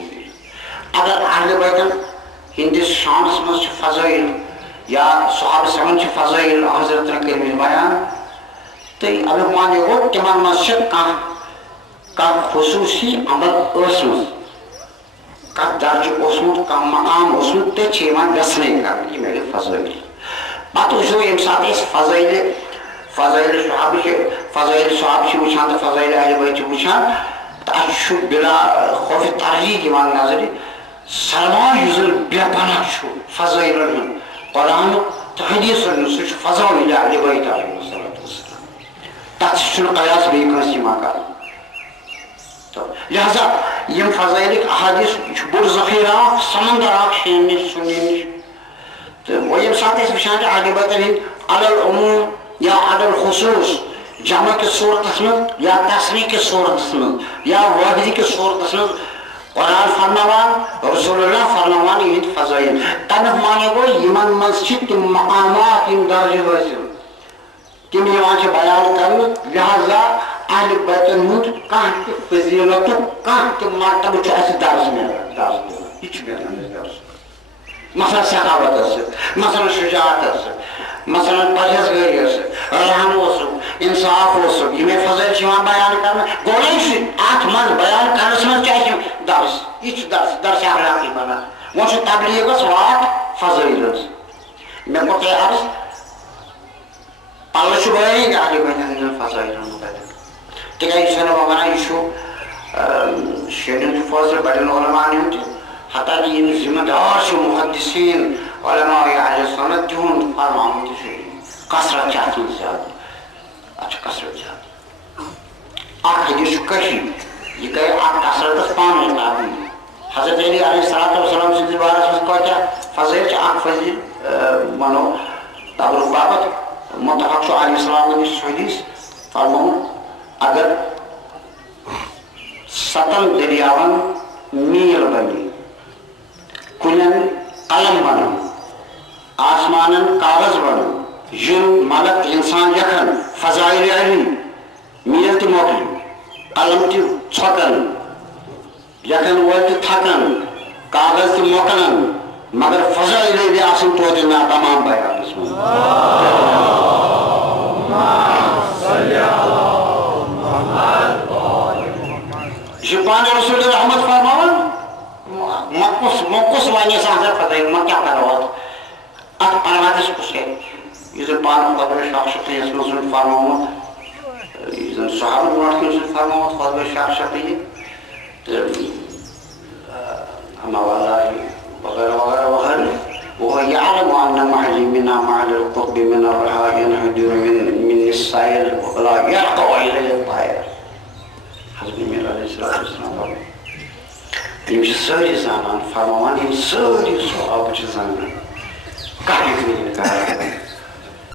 اگر اہل بیتن ہٕنٛدِس شانس منٛز چھِ فضائل یا صحابہ سمن چھِ فضائل حضرتن کٔرمٕتۍ بیان تہٕ امیُک معنی گوٚو تِمن منٛز چھِ کانٛہہ خصوٗصی عمل ٲسمٕژ کانٛہہ درجہٕ اوسمُت کانٛہہ مقام اوسمُت تہٕ چھِ یِوان ویژھنَے کرنہٕ یہِ میلہِ فضائل پتہٕ وٕچھو ییٚمہِ ساتہٕ أسۍ فضائل صحابہ چھِ وٕچھان تہٕ فضائل اہل بیت چھِ وٕچھان تہٕ اَسہِ چھُ بلا خوفِ ترجیح یِوان نظرِ سلمان یُس زن بے پناہ چھُ فضائلن ہُنٛد قرآنُک تہٕ حدیثن ہُنٛد سُہ چھُ فضائل اہل بیت علیہ الصلوۃ والسلام تتھ چھُنہٕ قیاس بیٚیہِ کٲنٛسہِ یِوان کرنہٕ لہذا یم فضائلک احادیث چھُ بوٚڑ ذخیرٕ اکھ سمندر اکھ شیٖن نِش سُنی نِش تہٕ وۄنۍ ییٚمہِ ساتہٕ أسۍ وٕچھان چھِ اہل بیتن ہٕنٛدۍ علل عموم یا علل خصوص جمع کِس صورتس منٛز یا تصریح کِس صورتس منٛز یا واحدی کِس صورتس منٛز قرآن فرماوان رسول اللہ فرماوان یِہنٛدۍ فضائل تمیُک معنی گوٚو یِمن منٛز چھِ تِم مقامات یِم درجہٕ حٲصِل تِم یِوان چھِ بیان کرنہٕ لہذا اہل بیتن ہُنٛد کانٛہہ تہِ فضیلتُک کانٛہہ تہِ مرتبہٕ چھُ اَسہِ درس مِلان یہِ چھُ مِلان اَسہِ درس مثلاً سخاوت ٲسِکھ مثلاً شجاعت ٲسِکھ مثلاً پرہیزگٲری ٲسِکھ رحم اوسُکھ انصاف اوسُکھ یِمے فضٲیل چھِ یِوان بیان کرنہٕ گوٚو چھِ اتھ منٛز بیان کرنس منٛز چھِ اَسہِ درس یہِ چھُ درس اخلاقی بنان وۄنۍ چھُ تبلیغس وات فضٲیل ہٕنٛز مےٚ کوٚر تۄہہِ عرض پلو چھُ وٲرۍ اہل بیتن ہٕنٛدٮ۪ن فضٲیلن مُتعلق تِکیٛازِ یہِ چھُنہٕ بہٕ ونان یہِ چھُ شُرٮ۪ن چھُ فٲصلہٕ بڑٮ۪ن علماءن ہُنٛد تہِ حتیٰ کہ یم ذمہ دار چھِ محدثین علماء اہل سنت تِہُنٛد فرمان تہِ چھُ کثرت چھِ اتھ منٛز زیادٕ اتھ چھِ کثرت زیادٕ اکھ حدیث چھُ کٲفی یہ گٔے اکھ کثرتس پانہٕ ونۍ تابعی حضرت علی علیہ السلام سندس بارس مز فضیل اخ فضیل منو تبرک بابت متفق علیہ السلام نش حدیث فرمون اگر 7 دریاون میل بنی کلن قلم بنن آسمانن کاغذ بنن ین ملک انسان یکن فضائل علی میل تی موکل قلم تی ژھۄکن یکن وول تی تھکن کاغذ تی موکلن مگر فضائل علی آسن توتہ نا تمام بیانس من شبان رسول رحمت فرماون مکس وانی سانسر فضائل ما کیا کرو ات پرواز کس ہے یہ پان قبر شاخ شقی اس میں فرماون یہ صحابہ نوٹ کے فرماون قبر شاخ شقی اما والله وغيره وغيره وغيره وهو يعلم ان معي منا مع القطب من الرهاء ينحدر من السائل ولا يرقى اليه الطائر حضرت امیر علیہ السلام یم ساری زانان فرمان یم ساری صحابہ چھ زانان کہہ